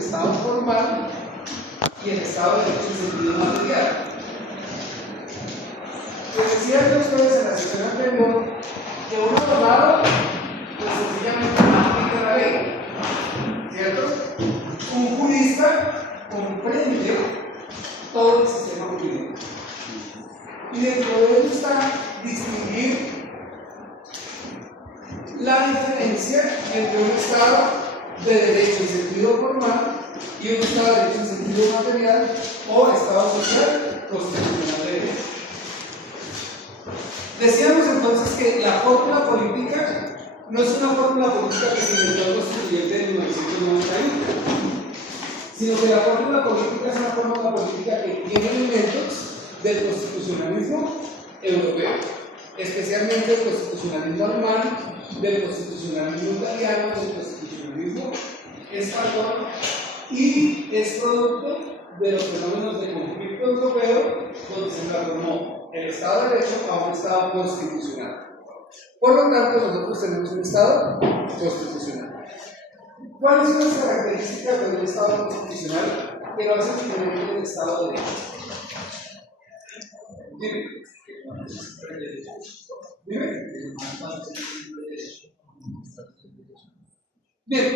estado formal y el estado de derecho en sentido material. Les decía a ustedes en la sesión anterior que un abogado, pues sencillamente no aplica la ley, ¿cierto? Un jurista comprende todo el sistema jurídico. Y dentro de ello está distinguir la diferencia entre un estado de derecho en sentido formal y un estado de derecho en sentido material o estado social constitucional de derecho. Decíamos entonces que la fórmula política no es una fórmula política que se inventó el constituyente en 1991, sino que la fórmula política es una fórmula política que tiene elementos del constitucionalismo europeo, especialmente el constitucionalismo alemán, del constitucionalismo italiano, del constitucionalismo español, y es producto de los fenómenos de conflicto europeo, donde se transformó el Estado de Derecho a un Estado constitucional. Por lo tanto, nosotros tenemos un Estado constitucional. ¿Cuáles son las características de un Estado constitucional que lo hacen diferente del Estado de Derecho? Dime. Bien,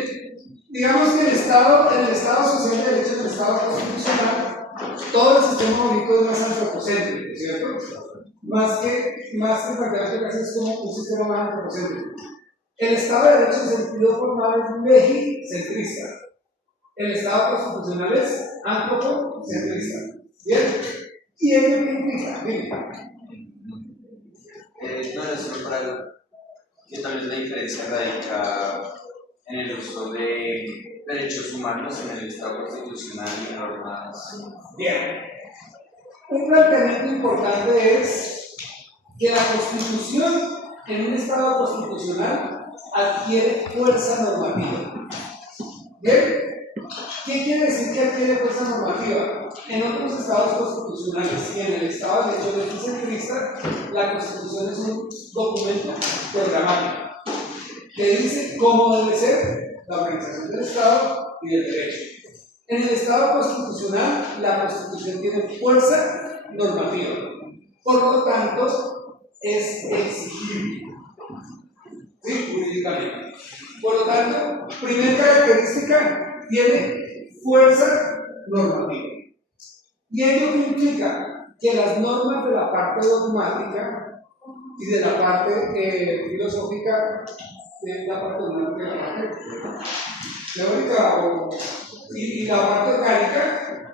digamos que en el Estado social de derecho, en el Estado constitucional, todo el sistema jurídico es más antropocéntrico, ¿cierto? Más que prácticamente casi es como un sistema más antropocéntrico. El Estado de derecho en sentido formal es legicentrista. El Estado constitucional es antropocentrista. ¿Bien? ¿Y ello qué implica? Dime. No es solo para que tal vez la diferencia radica en el uso de derechos humanos en el Estado constitucional y normas. Bien. Un planteamiento importante es que la Constitución en un Estado constitucional adquiere fuerza normativa. ¿Bien? ¿Qué quiere decir que adquiere fuerza normativa? En otros estados constitucionales y en el Estado de derecho legicentrista, la Constitución es un documento programático que dice cómo debe ser la organización del Estado y del derecho. En el Estado constitucional, la Constitución tiene fuerza normativa, por lo tanto, es exigible, ¿sí? Jurídicamente. Por lo tanto, primera característica, tiene fuerza normativa. ¿Y ello qué implica? Que las normas de la parte dogmática y de la parte filosófica, de la parte dogmática, la parte teórica y la parte orgánica,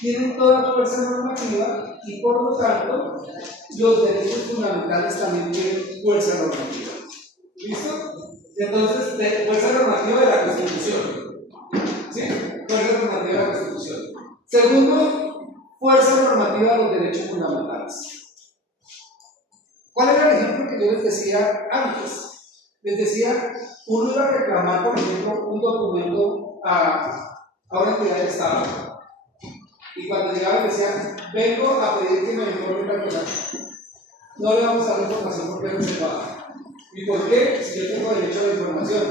tienen toda fuerza normativa y por lo tanto los derechos fundamentales también tienen fuerza normativa. ¿Listo? Entonces, fuerza normativa de la Constitución. ¿Sí? Fuerza normativa de la Constitución. Segundo, fuerza normativa de los derechos fundamentales. ¿Cuál era el ejemplo que yo les decía antes? Les decía, uno iba a reclamar, por ejemplo, un documento a una entidad del Estado. Y cuando llegaban decían, vengo a pedir que me informe tal cosa. No le vamos a dar información porque es reservada. ¿Y por qué? Si yo tengo derecho a la información.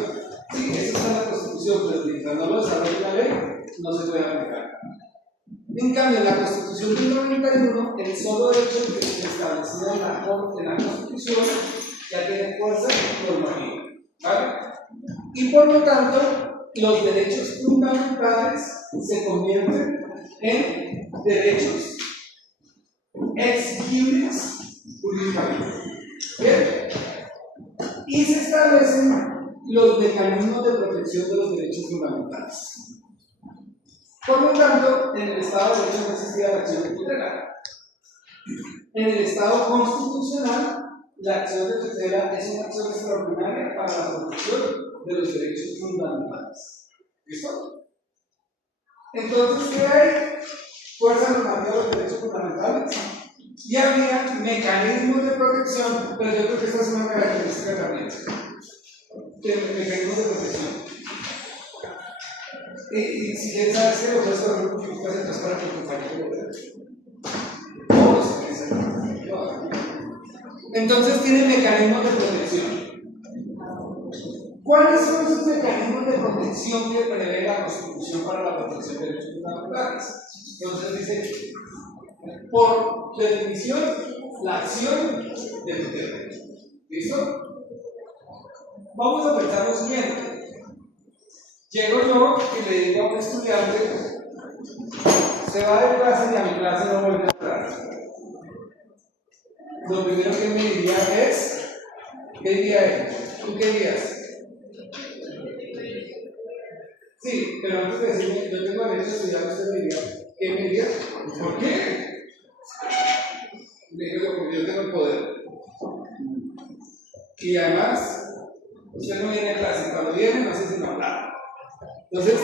Sí, eso está en la Constitución, pero mientras no lo desarrolle la ley, no se puede aplicar. En cambio, en la Constitución del 91, el solo hecho de que se establecida en la Constitución ya tiene fuerza normativa. ¿Vale? Y por lo tanto, los derechos fundamentales se convierten en derechos exigibles jurídicamente. ¿Bien? Y se establecen los mecanismos de protección de los derechos fundamentales. Por lo tanto, en el Estado de Derecho no existía la acción de tutela. En el Estado constitucional, la acción de tutela es una acción extraordinaria para la protección de los derechos fundamentales. ¿Listo? Entonces, ¿qué hay? Fuerza normativa de los derechos fundamentales. Y había mecanismos de protección, pero yo creo que esta es una característica también de mecanismos de protección. Y si quieren saber si lo puedes correr un poquito más entonces para que el compañero lo vea. O si quieren saber. Entonces tiene mecanismos de protección. ¿Cuáles son esos mecanismos de protección que prevé la Constitución para la protección de derechos fundamentales? Entonces dice, por definición, la acción de tutela. ¿Listo? Vamos a pensar lo siguiente. Llego yo y le digo a un estudiante, se va de clase y a mi clase no vuelve a entrar. Lo primero que me diría es, ¿qué diría él? ¿Tú qué dirías? Sí, pero antes de decirme, yo tengo derecho a estudiar, usted me diría, ¿qué me diría? ¿Por qué? Le digo, porque yo tengo el poder. Y además, usted no viene a clase, cuando viene no sé si no hablar. Entonces,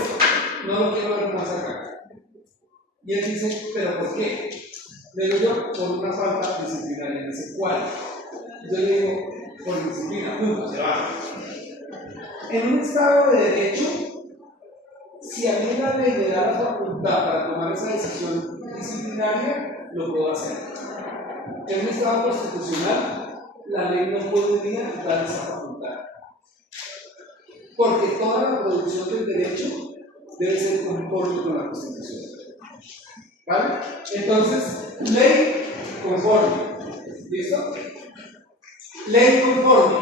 no lo quiero ver más acá. Y él dice, ¿pero por qué? Le digo yo, por una falta disciplinaria. En ese cual. Yo le digo, por disciplina, punto, se va. En un estado de derecho, si a mí la ley me da la facultad para tomar esa decisión disciplinaria, lo puedo hacer. En un estado constitucional, la ley no podría dar esa facultad. Porque toda la producción del derecho debe ser conforme con la Constitución. ¿Vale? Entonces, ley conforme. ¿Listo? Ley conforme.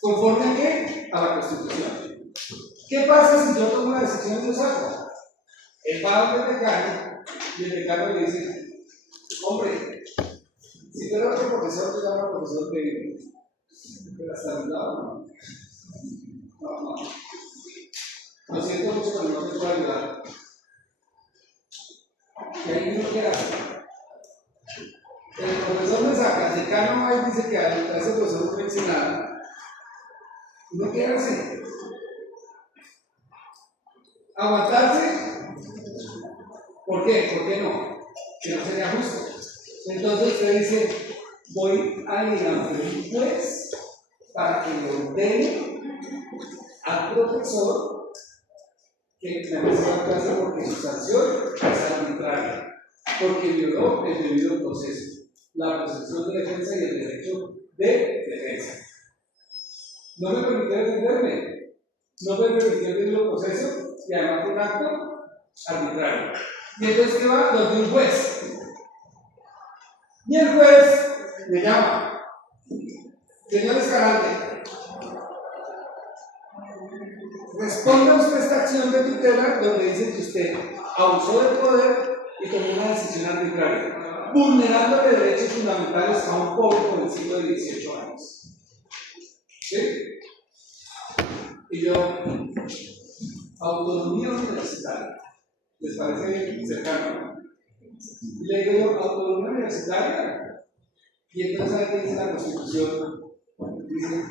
¿Conforme a qué? A la Constitución. ¿Qué pasa si yo tomo una decisión y lo saco? El padre del decano, y el decano le dice, hombre, si tú eres otro profesor, te llama profesor de la sanidad, ¿no? No. Lo siento mucho, pero no te puedo ayudar. Y ahí uno qué hace. El profesor me saca, el decano ahí dice que a ese profesor no le dice nada. ¿Uno qué hace? Aguantarse. ¿Por qué? ¿Por qué no? Que no sería justo. Entonces usted dice, voy a ir ante un juez para que le ordene al profesor que me reciba clase porque su sanción es arbitraria, porque violó el debido proceso, la presunción de defensa y el derecho de defensa. No me permitió defenderme, no me permitió el debido proceso y además fue un acto arbitrario. Y entonces, ¿qué va? Donde un juez. Y el juez me llama, señor Escalante, responda usted esta acción de tutela donde dice que usted abusó del poder y tomó una decisión arbitraria, vulnerando derechos fundamentales a un pobre jovencito de 18 años. ¿Sí? Y yo, autonomía universitaria. ¿Les parece cercano? Y le digo yo, autonomía universitaria. Y entonces, ¿sabe qué dice la Constitución? Dice,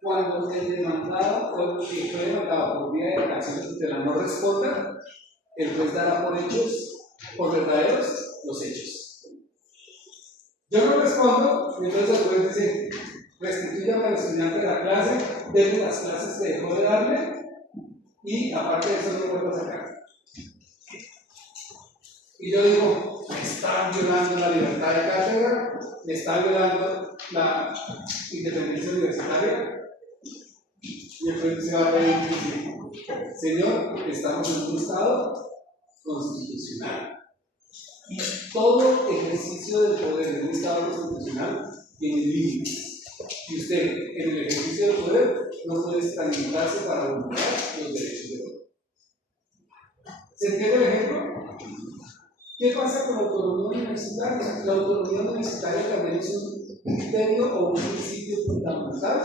cuando el demandado o el que fue demandado por vía de acciones de tutela no responda, el juez dará por hechos, por verdaderos, los hechos. Yo no respondo, y entonces el juez dice, restituyame al estudiante de la clase, denle las clases que dejó de darle, y aparte de eso no vuelvo a sacar. Y yo digo, me están violando la libertad de cátedra, me está violando la independencia universitaria. Y el juez se va a reír y dice, señor, estamos en un estado constitucional. Y todo ejercicio del poder en un estado constitucional tiene límites. Y usted, en el ejercicio del poder, no puede extralimitarse para vulnerar los derechos del otro. ¿Se entiende el ejemplo? ¿Qué pasa con la autonomía universitaria? La autonomía universitaria también es un criterio o un principio fundamental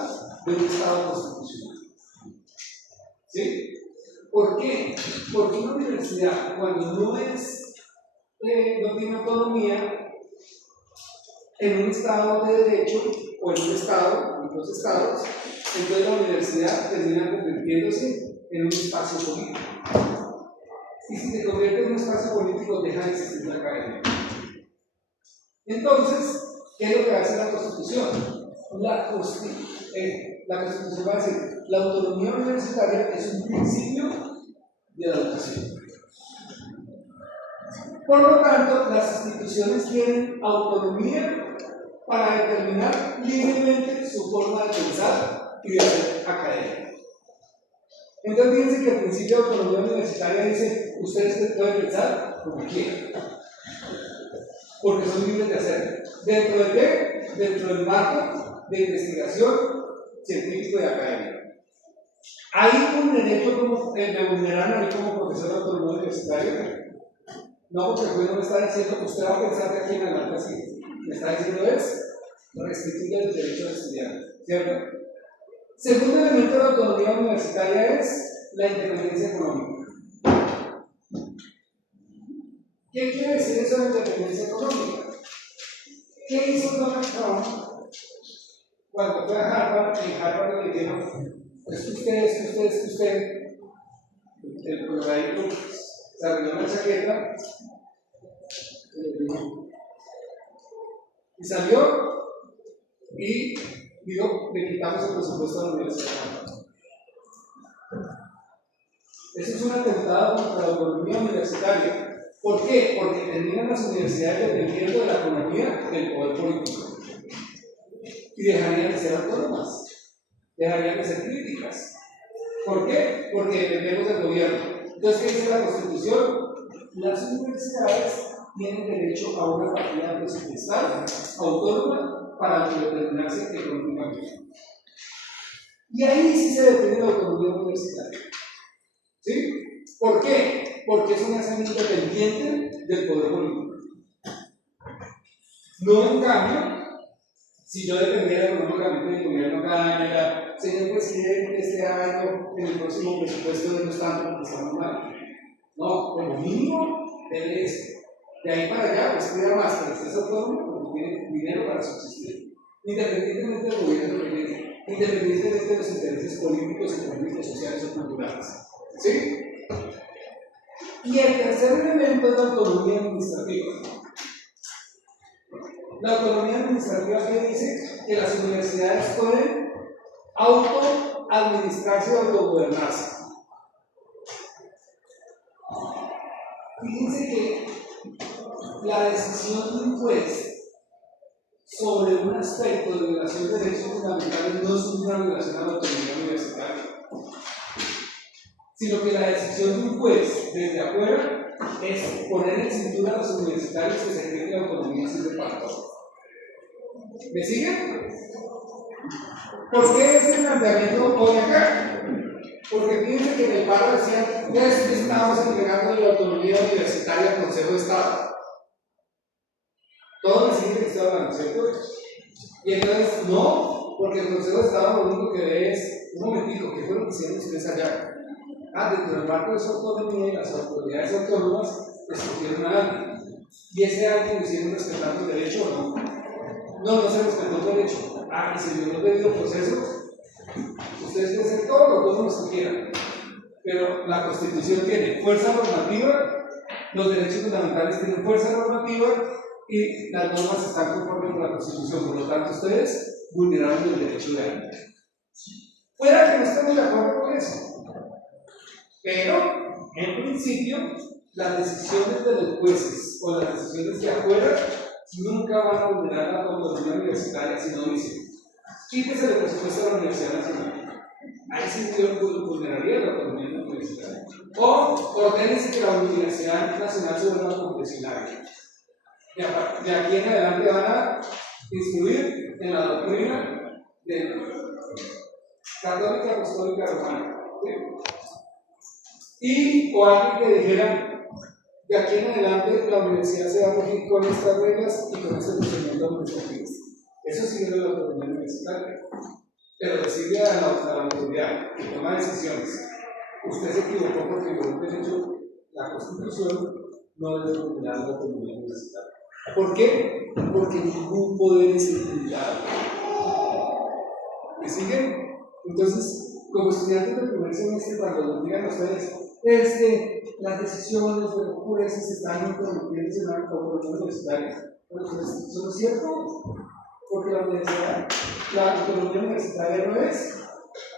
de un Estado constitucional. ¿Sí? ¿Por qué? Porque una universidad, cuando no tiene autonomía, en un Estado de derecho o en un Estado, en dos Estados, entonces la universidad termina convirtiéndose en un espacio político. Y si se convierte en un espacio político, deja de existir la academia. Entonces, ¿qué es lo que hace la Constitución? La Constitución va a decir, la autonomía universitaria es un principio de la educación. Por lo tanto, las instituciones tienen autonomía para determinar libremente su forma de pensar y de hacer academia. Entonces fíjense que el principio de autonomía universitaria dice, ustedes pueden pensar como quieran, porque son libres de hacerlo. ¿Dentro de qué? Dentro del marco de investigación científico y académica. ¿Hay un derecho como el de vulnerar a mí como profesor de autonomía universitaria? No, porque el juez no me está diciendo que usted va a pensar de aquí en adelante así. Me está diciendo es restringir el derecho de estudiar, ¿cierto? Segundo elemento de la autonomía universitaria es la independencia económica. ¿Qué quiere decir eso de independencia económica? ¿Qué hizo Donald Trump cuando fue a Harvard? En Harvard le dijeron, es que usted, el coloradito se arregló una chaqueta y salió y dijo, le quitamos el presupuesto a la universidad. Eso es un atentado contra la autonomía universitaria. ¿Por qué? Porque terminan las universidades dependiendo de la economía del poder político. Y dejarían de ser autónomas, dejarían de ser críticas. ¿Por qué? Porque dependemos del gobierno. Entonces, ¿qué dice la Constitución? Las universidades tienen derecho a una partida presupuestal autónoma para autodeterminarse económicamente. Y ahí sí se depende de la autonomía universitaria. ¿Sí? ¿Por qué? Porque es una hace independiente del poder político. No, en cambio, si yo dependiera económicamente del gobierno cada año, señor presidente, este año, en el próximo presupuesto no estamos porque estamos mal. No, como mínimo, debe eso. De ahí para allá, pues cuida más, pero usted es autónomo porque tiene dinero para subsistir. Independientemente del gobierno que tiene, independientemente de los intereses políticos, económicos, sociales o culturales. ¿Sí? Y el tercer elemento es la autonomía administrativa. La autonomía administrativa que dice que las universidades pueden autoadministrarse o autogobernarse. Fíjense que la decisión de un juez sobre un aspecto de violación de derechos fundamentales no es una violación a la autonomía universitaria, sino que la decisión de un juez desde afuera es poner en cintura a los universitarios que se creen que la autonomía sirve para todo. ¿Me siguen? ¿Por qué ese planteamiento hoy acá? Porque fíjense que en el paro decían, es que estamos entregando la autonomía universitaria al Consejo de Estado. Todos me siguen que estoy hablando, ¿cierto? Y entonces, no, porque el Consejo de Estado lo único que ve es, un momentico, ¿qué fue lo que hicieron ustedes allá? Dentro del marco de su autonomía, las autoridades autónomas escogieron a alguien. ¿Y ese alguien lo hicieron respetando el derecho o no? No se respetó el derecho. Y se violó el debido proceso. Ustedes pueden hacer todo lo que quieran. Pero la Constitución tiene fuerza normativa, los derechos fundamentales tienen fuerza normativa y las normas están conformes con la Constitución. Por lo tanto, ustedes vulneraron el derecho de alguien. Fuera que no estemos de acuerdo con eso. Pero, en principio, las decisiones de los jueces o las decisiones de afuera nunca van a vulnerar la autonomía universitaria si no dicen, quítese el presupuesto de la Universidad Nacional. Ahí sí vulneraría la autonomía universitaria. O ordénense que la Universidad Nacional se vuelva confesionaria. De aquí en adelante van a instruir en la doctrina de católica apostólica romana. ¿Sí? Y o alguien que dijera, de aquí en adelante la universidad se va a regir con estas reglas y con este procedimiento administrativo. Eso sí es la autonomía universitaria. Pero decirle a la autoridad que toma decisiones, usted se equivocó porque violó un derecho, la Constitución no debe vulnerar la autonomía universitaria. ¿Por qué? Porque ningún poder es ilimitado. ¿Me siguen? Entonces, como estudiantes del primer semestre, cuando nos digan a ustedes, es que las decisiones de los jueces están interrumpiendo en la autonomía universitaria. Bueno, pues, ¿eso no es cierto? Porque la autonomía universitaria no es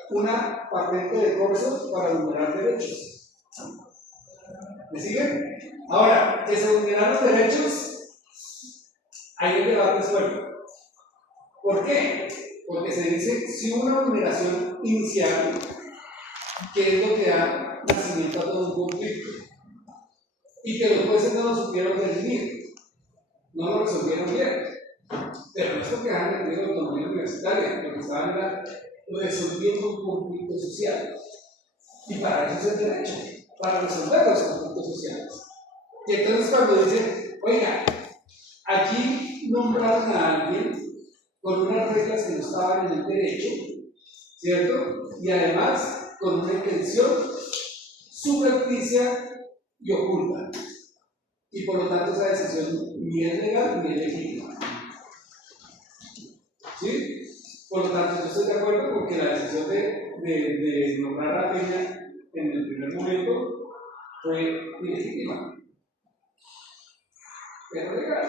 una patente de corso para vulnerar derechos. ¿Me siguen? Ahora, que se vulneran los derechos, hay un debate fuerte. ¿Por qué? Porque se dice, si una vulneración inicial que es lo que da nacimiento a todo un conflicto, y que los jueces no lo supieron definir, no lo resolvieron bien, pero no es porque han tenido autonomía universitaria, lo que estaban era resolviendo un conflicto social, y para eso es el derecho, para resolver los conflictos sociales. Y entonces cuando dicen, oiga, aquí nombraron a alguien con unas reglas que no estaban en el derecho, ¿cierto? Y además con una intención subrepticia y oculta. Y por lo tanto esa decisión ni es legal ni es legítima. ¿Sí? Por lo tanto, yo estoy de acuerdo con que la decisión de nombrar a Peña en el primer momento fue ilegítima. Pero legal.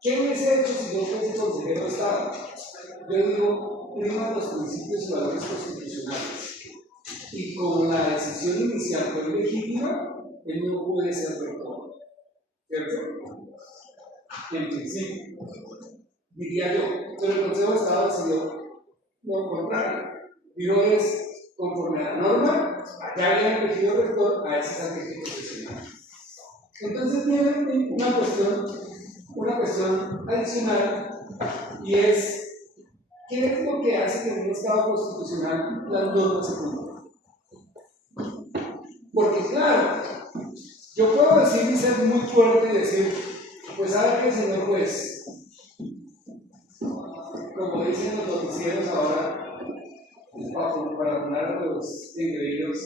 ¿Qué hubiese hecho si yo fuese consejero de Estado? Yo digo, priman los principios y valores constitucionales. Y como la decisión inicial fue ilegítima, él no puede ser rector. ¿Cierto? En principio. Diría yo, pero el Consejo de Estado decidió lo contrario. Digo es, conforme a la norma, ya habían elegido rector a ese sacrificio profesional. Entonces viene una cuestión adicional, y es, ¿qué es lo que hace que en un Estado constitucional las normas se cumplan? Porque claro, yo puedo decir y ser muy fuerte y decir, pues sabe que señor juez, como dicen los noticieros ahora, para poner a los engreídos,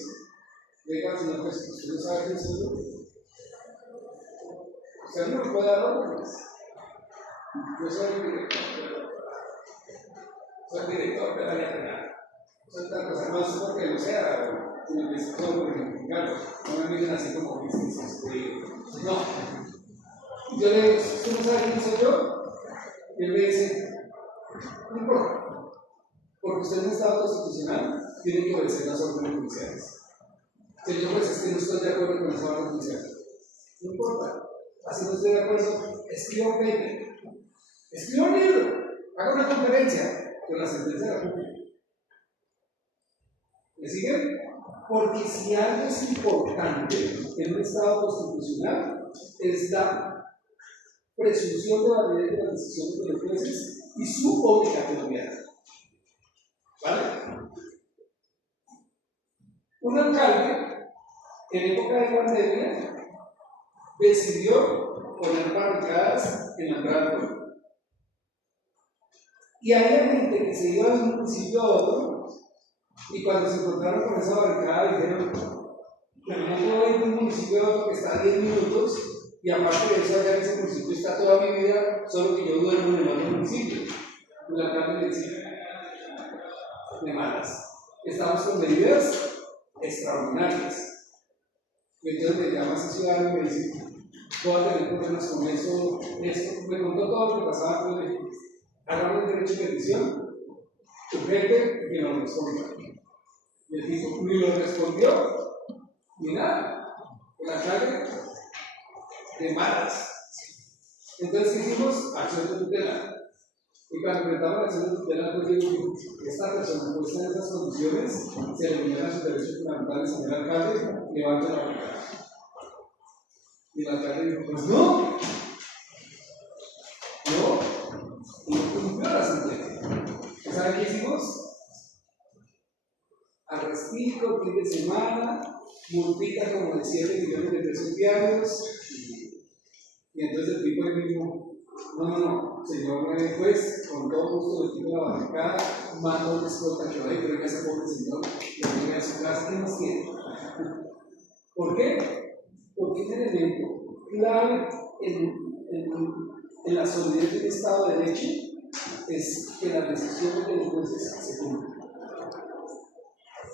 digan, señor juez, ¿usted no sabe quién soy yo? Usted no me puede dar órdenes. Yo soy el director, de la área penal. Soy tal cosa, no es porque lo sea, sino que es todo por ejemplificarlo. No me miren así como que no. Yo le digo, ¿usted no sabe quién soy yo? Y él me dice, no importa, porque usted es un Estado constitucional, tiene que obedecer las órdenes judiciales. Si yo pues es que no estoy de acuerdo con esa orden judicial, no importa. Así no estoy de acuerdo, escriba un paper, escriba un libro, haga una conferencia, pero la sentencia la cumple. ¿Me siguen? Porque si algo es importante en un Estado constitucional es la presunción de validez de las decisiones de los jueces y su obligatoriedad. ¿Vale? Un alcalde, en época de pandemia, decidió poner barricadas en la entrada del pueblo. Y había gente que se iba de un municipio a otro, y cuando se encontraron con esa barricada dijeron, pero no puedo ir de un municipio a otro que está a 10 minutos, y aparte de eso, allá en ese municipio está toda mi vida, solo que yo duermo en el otro municipio. Y el alcalde le dice, me matas. Estamos con medidas extraordinarias. Y entonces me llama ese ciudadano y me dice, voy a tener problemas con eso, esto. Me contó todo lo que pasaba, pero le dije, hagamos el derecho de petición, urgente, y que no responda. Y el tipo ni lo respondió, ni nada. El alcalde de malas. Entonces hicimos acción de tutela. Y cuando enfrentamos la acción de tutela, pues digo, esta persona puesta en esas condiciones, se le vulneran sus derechos fundamentales, señor alcalde, levante la mano. Y el alcalde dijo, pues no, no cumplió la sentencia. ¿Saben qué hicimos? Arrestico, fin de semana, multita como de 7 millones de pesos diarios, y entonces el tipo ahí mismo, no, señor juez, con todo gusto le quito la barricada, mando una escolta que vaya, pero que ese pobre señor le llegue a su casa, ¿qué más tiene? ¿Por qué? Porque es un elemento clave en la solidez del Estado de Derecho, es que las decisiones de los jueces se cumplan.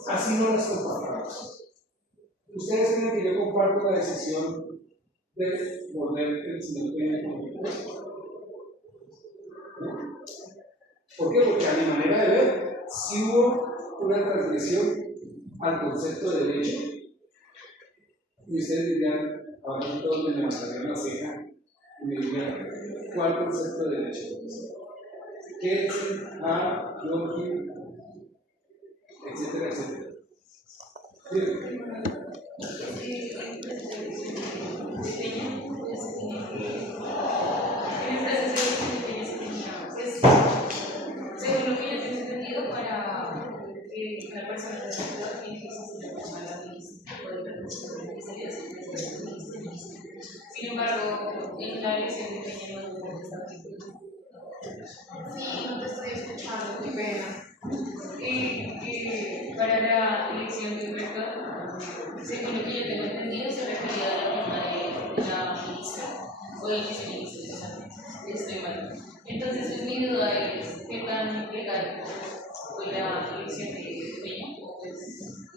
Así no las compartamos. ¿Ustedes creen que yo comparto la decisión de volver el señor Peña como juez? ¿Por qué? Porque a mi manera de ver, sí hubo una transgresión al concepto de derecho, y ustedes dirían, ahora todos me levantarían la ceja y me dirían, ¿cuál concepto de derecho? ¿Qué es etcétera, etcétera. Según lo que yo tengo entendido, para una persona de sector tiene que existir una mala Sin embargo, en la elección de Peña no hubo esta actitud. Sí, no te estoy escuchando, qué pena. Para la elección de un rector, según lo que yo tengo entendido, se requería de la firma de la ministra o del viceministro, estoy mal. Entonces, pues, mi duda es qué tan legal fue la elección de Peña o pues,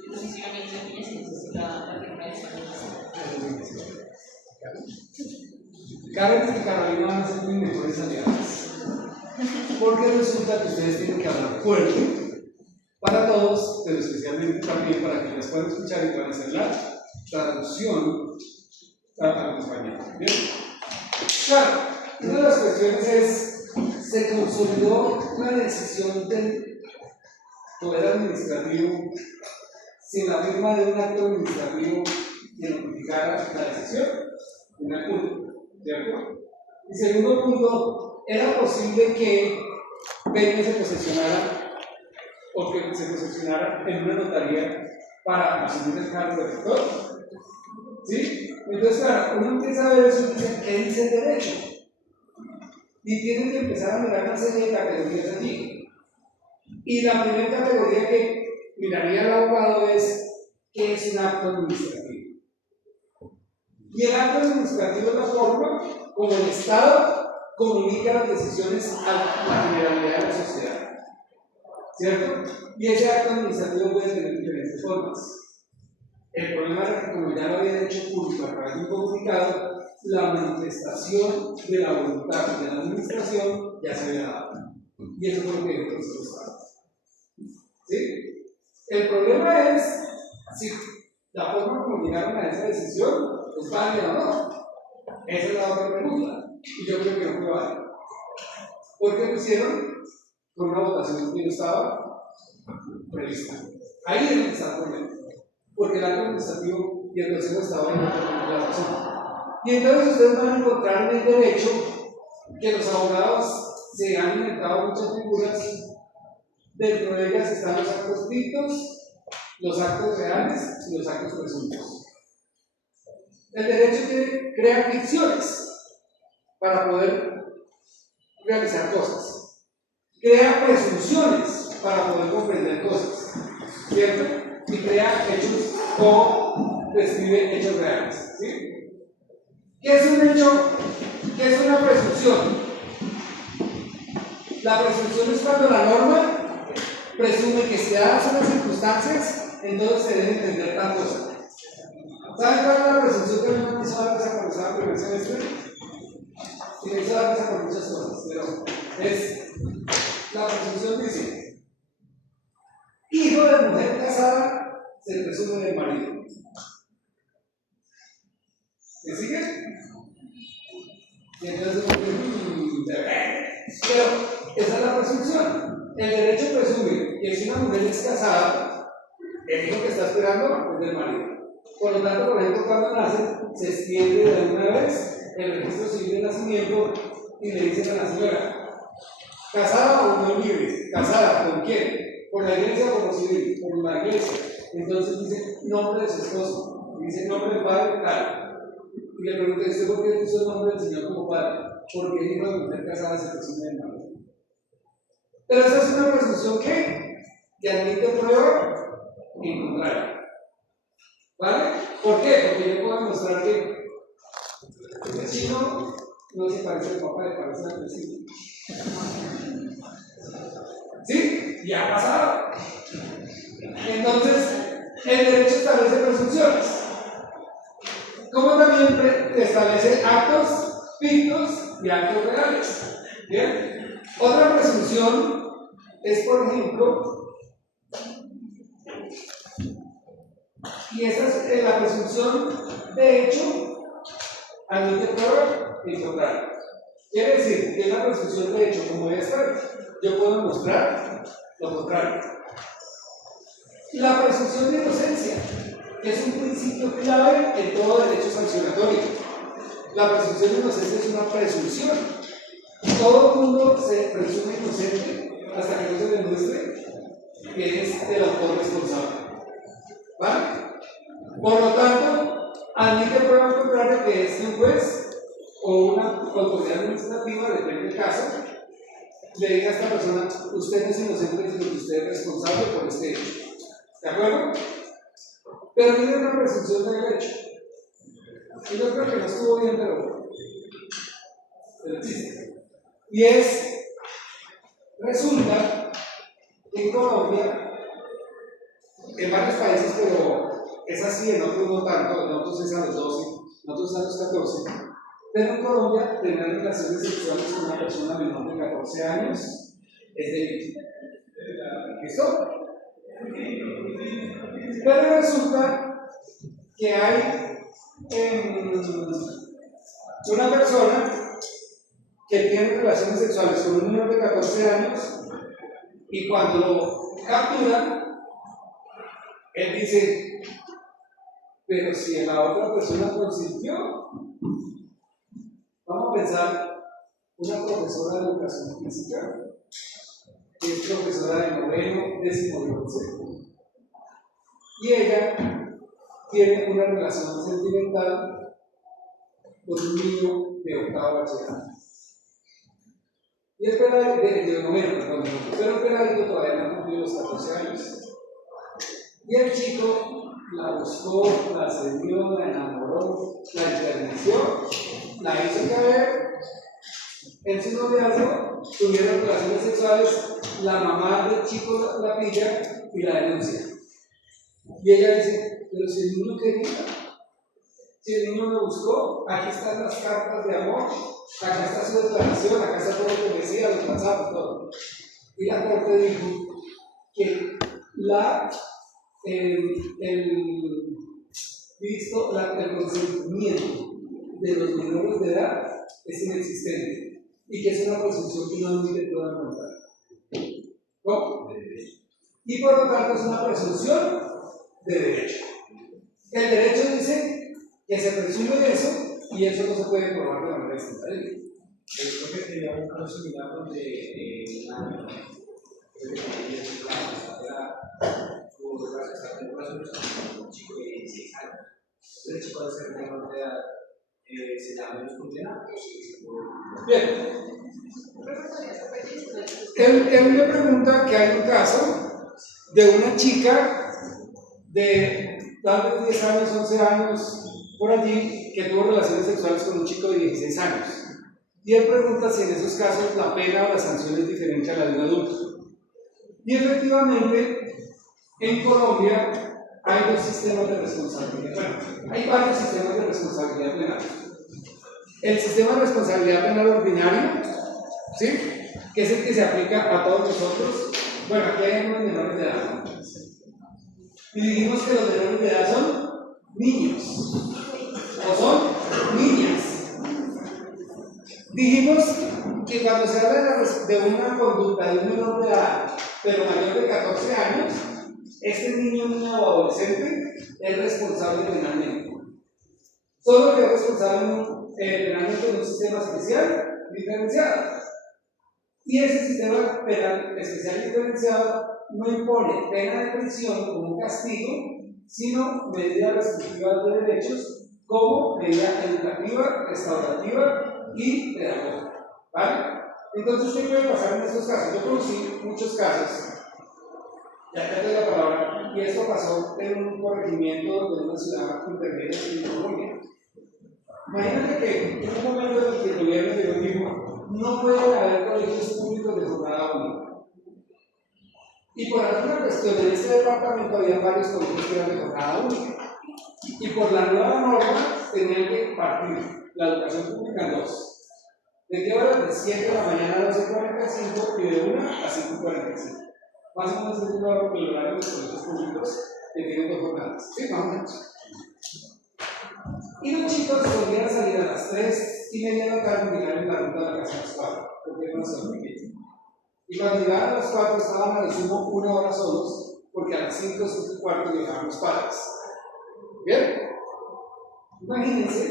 el posicionamiento de Peña si es la firma de esta ministra. Karen y Carolina van a ser mis mejores aliadas. Porque resulta que ustedes tienen que hablar fuerte para todos, pero especialmente también para que las puedan escuchar y puedan hacer la traducción al español. ¿Bien? Claro, una de las cuestiones es, se consolidó la decisión del poder administrativo sin la firma de un acto administrativo que notificara la decisión, primer punto, ¿cierto? Y segundo punto, era posible que Peña se posesionara o que se posesionara en una notaría para asumir el cargo de rector. ¿Sí? Entonces, claro, uno empieza a ver eso y dice, ¿qué dice el derecho? Y tienen que empezar a mirar una serie de categorías allí. Y la primera categoría que miraría el abogado es, ¿qué es un acto administrativo? Y el acto administrativo es la forma como el Estado comunica las decisiones a la generalidad de la sociedad. ¿Cierto? Y ese acto administrativo puede tener diferentes formas. El problema era que, como ya lo había hecho público a través de un comunicado, la manifestación de la voluntad de la administración ya se había dado. Y eso fue lo que dijo el Estado. ¿Sí? El problema es si la forma como llegaron a esa decisión es válida o no. Esa es la otra pregunta. Y yo creo que no fue válida. ¿Por qué lo hicieron? Con una votación que no estaba prevista. Ahí es donde está el problema. Porque el acto administrativo y el Consejo de Estado no tenían la razón. Y entonces ustedes van a encontrar en el derecho que los abogados se han inventado muchas figuras. Dentro de ellas están los actos fictos, los actos reales y los actos presuntos. El derecho crea ficciones para poder realizar cosas. Crea presunciones para poder comprender cosas. ¿Cierto? Y crea hechos o describe hechos reales. ¿Sí? ¿Qué es un hecho? ¿Qué es una presunción? La presunción es cuando la norma presume que si dadas unas circunstancias, entonces se debe entender tal cosa. ¿Saben cuál es la presunción que me hizo dar esa cuando estaba en primer semestre? Y me hizo dar esa por muchas cosas, pero es la presunción dice: hijo de mujer casada se presume del marido. ¿Me siguen? Y entonces, pero esa es la presunción. El derecho presume que si una mujer es casada, el hijo que está esperando es del marido. Por lo tanto, por ejemplo, cuando nace, se extiende de una vez el registro civil de nacimiento y le dicen a la señora: ¿casada o no libre? ¿Casada con quién? ¿Por la iglesia o por civil? Por la iglesia. Entonces dice nombre de su esposo, y dice nombre del padre tal. Y le pregunté: ¿usted por qué puso el nombre del Señor como padre? Porque el hijo de mujer casada se presume del marido. Pero esa es una presunción que admite prueba en contrario. ¿Vale? ¿Por qué? Porque yo puedo demostrar que el vecino no se parece al papá, le parece al vecino. ¿Sí? Y ha pasado. Entonces, el derecho establece presunciones. Como también establece actos fictos y actos reales. ¿Bien? Otra presunción es, por ejemplo, y esa es la presunción de hecho admite prueba en contrario. Quiere decir que la presunción de hecho como esta, yo puedo mostrar lo contrario. La presunción de inocencia, que es un principio clave en todo derecho sancionatorio. La presunción de inocencia es una presunción. Todo el mundo se presume inocente hasta que no se demuestre que es el autor responsable. ¿Vale? Por lo tanto, admite prueba contraria que es un juez o una autoridad administrativa, depende del caso, le diga a esta persona: usted no es inocente, sino que usted es responsable por este hecho. ¿De acuerdo? Pero tiene una presunción de derecho. Y yo creo que no estuvo bien, pero existe. Y resulta que en Colombia, en varios países, pero es así, en otros no tanto, en otros es a los 12, en otros a los 14, pero en Colombia tener relaciones sexuales con una persona menor de 14 años es delito. ¿Listo? Pero resulta que hay una persona que tiene relaciones sexuales con un menor de 14 años y cuando lo capturan, él dice: pero si la otra persona consintió. Vamos a pensar una profesora de educación física que es profesora de noveno, décimo y 11, y ella tiene una relación sentimental con un niño de octavo bachillerato. Y el peladito, de noveno, perdón, pero el peladito todavía no ha cumplido los 14 años. Y el chico la buscó, la asedió, la enamoró, la intervenció, la hizo caer en su noviazgo, tuvieron relaciones sexuales, la mamá del chico la pilla y la denuncia. Y ella dice: pero si el niño quería, si el niño lo buscó, aquí están las cartas de amor, acá está su declaración, acá está todo lo que decía, los WhatsApp, todo. Y la corte dijo que el consentimiento de los menores de edad es inexistente y que es una presunción que no admite toda voluntad. ¿Cómo? Y por lo tanto es una presunción de derecho. El derecho dice que se presume de eso y eso no se puede probar de manera instantánea. Yo creo que tenía un caso similar donde un chico de 16 años. El chico de ser menor de edad se llama menos funcional. Bien. Él me pregunta que hay un caso de una chica de tal vez 10 años, 11 años, por allí, que tuvo relaciones sexuales con un chico de 16 años. Y él pregunta si en esos casos la pena o la sanción es diferente a la de un adulto. Y efectivamente, en Colombia hay dos sistemas de responsabilidad. Bueno, hay varios sistemas de responsabilidad penal. El sistema de responsabilidad penal ordinario, ¿sí?, que es el que se aplica a todos nosotros. Bueno, aquí hay algunos menores de edad, ¿no? Y dijimos que los menores de edad son niños o son niñas. Dijimos que cuando se habla de una conducta de un menor de edad, pero mayor de 14 años, este niño, niña o adolescente es responsable penalmente. Solo que es responsable penalmente en un sistema especial diferenciado. Y ese sistema penal especial diferenciado no impone pena de prisión como un castigo, sino medidas restrictivas de derechos como medida educativa, restaurativa y pedagógica. ¿Vale? Entonces, ¿qué puede pasar en estos casos? Yo conocí muchos casos, ya te doy la palabra, y esto pasó en un corregimiento de una ciudad intermedia en Colombia. Imagínate que en un momento en el que el gobierno de Dios dijo: no pueden haber colegios públicos de jornada única. Y por alguna cuestión en este departamento había varios colegios que eran de jornada única. Y por la nueva norma tenían que partir la educación pública en dos. ¿De qué hora? De 7 de la mañana a 12:45 y de 1 a 5:45. Más o menos es el horario de los colegios públicos que tienen dos jornadas. Sí, más o menos. Y los chicos solían salir a las 3:30 de la tarde y llegar en la ruta de la casa a las 4, porque era una zona pequeña. Y cuando llegaban a las 4 estaban a lo sumo 1 hora solos, porque a las 5, 5 y cuarto llegaban los padres. ¿Bien? Imagínense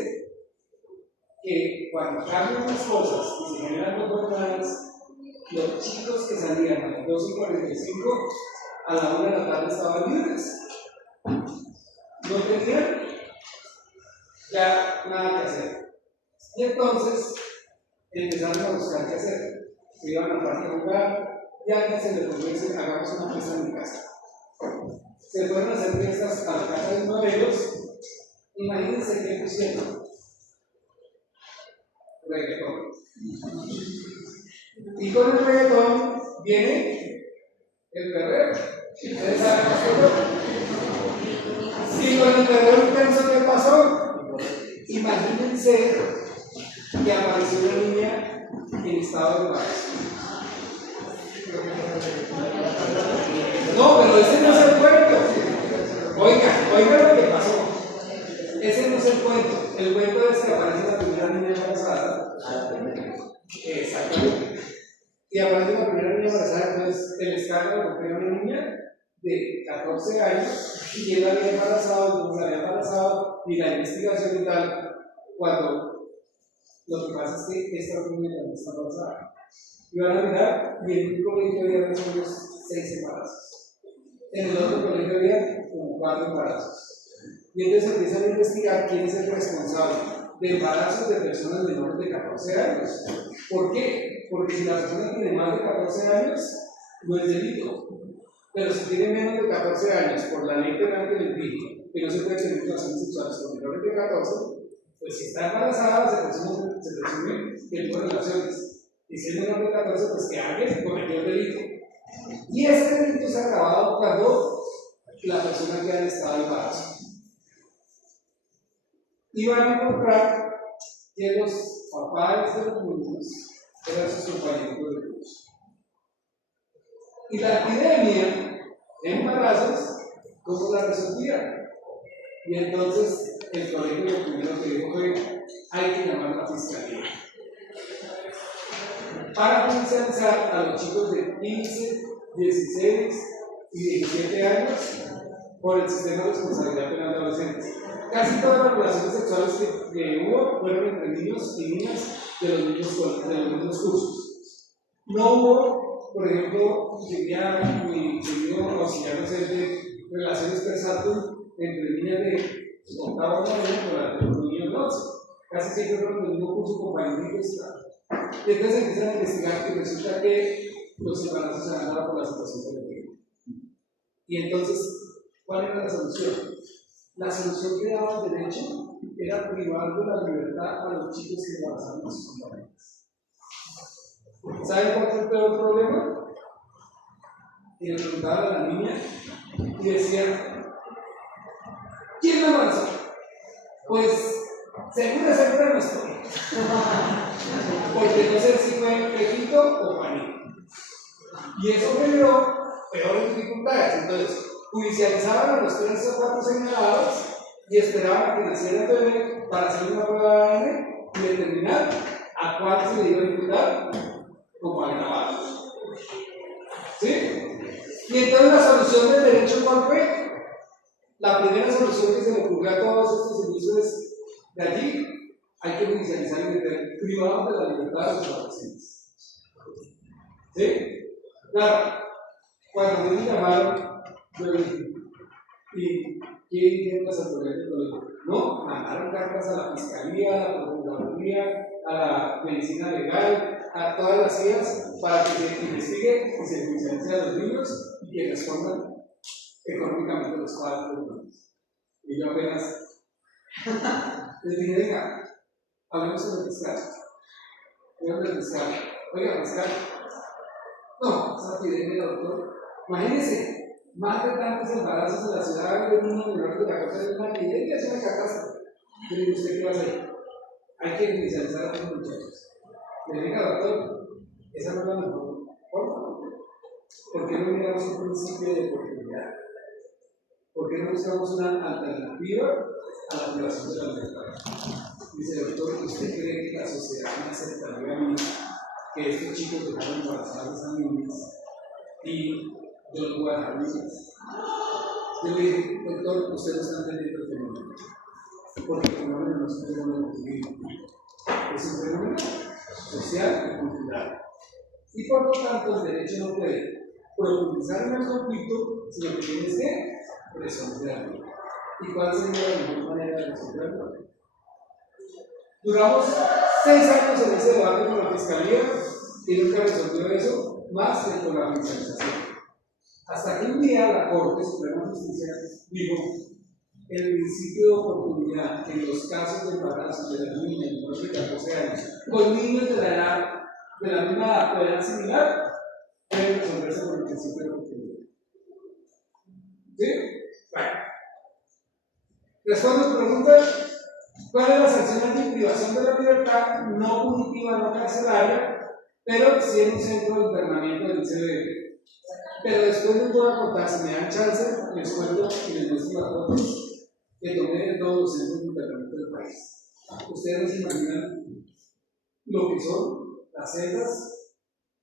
que cuando cambian las cosas y se generan los jornadas, los chicos que salían a las 2:45 a la 1 de la tarde estaban libres. No tenían ya nada que hacer. Y entonces empezaron a buscar qué hacer. Se iban al parque a jugar y a alguien se les ocurrió: hagamos una fiesta en mi casa. Se fueron a hacer fiestas a la casa de uno de ellos. Imagínense qué pusieron: reggaetón. Y con el reggaetón viene el perreo. ¿Ustedes saben qué? Y con el perreo intenso, ¿qué pasó? Imagínense que apareció una niña en estado de embarazo. No, pero ese no es el cuento. Oiga lo que pasó. Ese no es el cuento. El cuento es que aparece la primera niña embarazada. Exactamente. Y aparece la primera niña embarazada, entonces el escándalo porque era una niña de 14 años y quién la había embarazado, cómo la había embarazado, y la investigación y tal, cuando lo que pasa es que esta niña también está embarazada. Y van a mirar, y en un colegio había más o menos 6 embarazos. En el otro colegio había como 4 embarazos. Y entonces empiezan a investigar quién es el responsable de embarazos de personas menores de 14 años. ¿Por qué? Porque si la persona tiene más de 14 años, no es delito. Pero si tiene menos de 14 años, por la ley penal que les dije, que no se puede tener relaciones sexuales con menores de 14, pues si está embarazada, se presume que tuvo relaciones. Y si es menor de 14, pues que alguien cometió el delito. Y ese delito se ha acabado cuando la persona queda en estado de embarazo. Y van a encontrar que los papás de los niños eran sus compañeros de curso. Y la epidemia de embarazos, ¿cómo la resolvían? Y entonces el colegio lo primero que dijo fue: hay que llamar a la fiscalía para judicializar a los chicos de 15, 16 y 17 años por el sistema de responsabilidad penal de adolescentes. Casi todas las relaciones sexuales que hubo fueron entre niños y niñas de los mismos cursos. No hubo, por ejemplo, diría mi querido auxiliar docente, relaciones versátiles entre niñas de octavo año con los niños de 11. Casi siempre fueron del mismo curso, compañeritos. Y entonces empiezan a investigar y resulta que los embarazos se han dado por la situación colectiva. Y entonces, ¿cuál era la solución? La solución que daba el derecho era privar de la libertad a los chicos que embarazaban a sus compañeros. ¿Saben cuál fue el peor problema? Y le preguntaban a la niña y decían: ¿quién la embarazó? Pues seguro no estoy. Porque no sé si fue Pepito o Juanito. Y eso generó peores dificultades. Entonces, judicializaban a los 3 o 4 señalados y esperaban a que naciera el bebé para hacer una prueba de ADN y determinar a cuál se le iba a imputar como agravado. ¿Sí? Y entonces la solución del derecho, ¿cuál fue? La primera solución que se le ocurrió a todos estos servicios de allí: hay que judicializar y meter privados de la libertad de los adolescentes. ¿Sí? Claro, cuando me llamaron, yo dije: ¿y qué dijeron las autoridades del colegio? No, mandaron cartas a la fiscalía, a la procuraduría, a la medicina legal, a todas las vías para que se investigue y se judicialice a los niños y que respondan económicamente los padres de los niños. Y yo apenas les dije: venga, hablemos con el fiscal. Oiga, fiscal, no, esa epidemia, doctor. Imagínense, más de tantos embarazos en la ciudad de niños menores de 14 años, una epidemia, es una catástrofe. ¿Qué dice usted que va a hacer? Hay que judicializar a los muchachos. Le diga, doctor, esa no es la mejor forma. ¿Por qué no miramos un principio de oportunidad? ¿Por qué no buscamos una alternativa a la privación de la libertad? Dice: doctor, ¿usted cree que la sociedad me aceptaría que estos chicos dejaran embarazadas a niñas y yo no voy a dejar niñas? Yo le dije, doctor, usted no está entendiendo el fenómeno. Porque el fenómeno no es un fenómeno individuo, es un fenómeno social y cultural. Y por lo tanto, el derecho no puede profundizar en el conflicto, sino que tiene que resolverlo. ¿Y cuál sería la mejor manera de resolverlo? Duramos 6 años en ese debate con la fiscalía y nunca resolvió eso, más que con la judicialización. Hasta que un día la Corte Suprema de Justicia dijo: el principio de oportunidad en los casos de embarazo de las niñas menores de 14 años con niños de la misma edad o edad similar debe resolverse por el principio de oportunidad. ¿Sí? Bueno. Respondo a tu pregunta: ¿cuál es la sanción de privación de la libertad? No punitiva, no carcelaria, pero sí en un centro de internamiento del CBF. Pero después les voy a contar, si me dan chance, les cuento y les muestro las fotos que tomé de todos los centros de internamiento del país. Ustedes no se imaginan lo que son las celdas.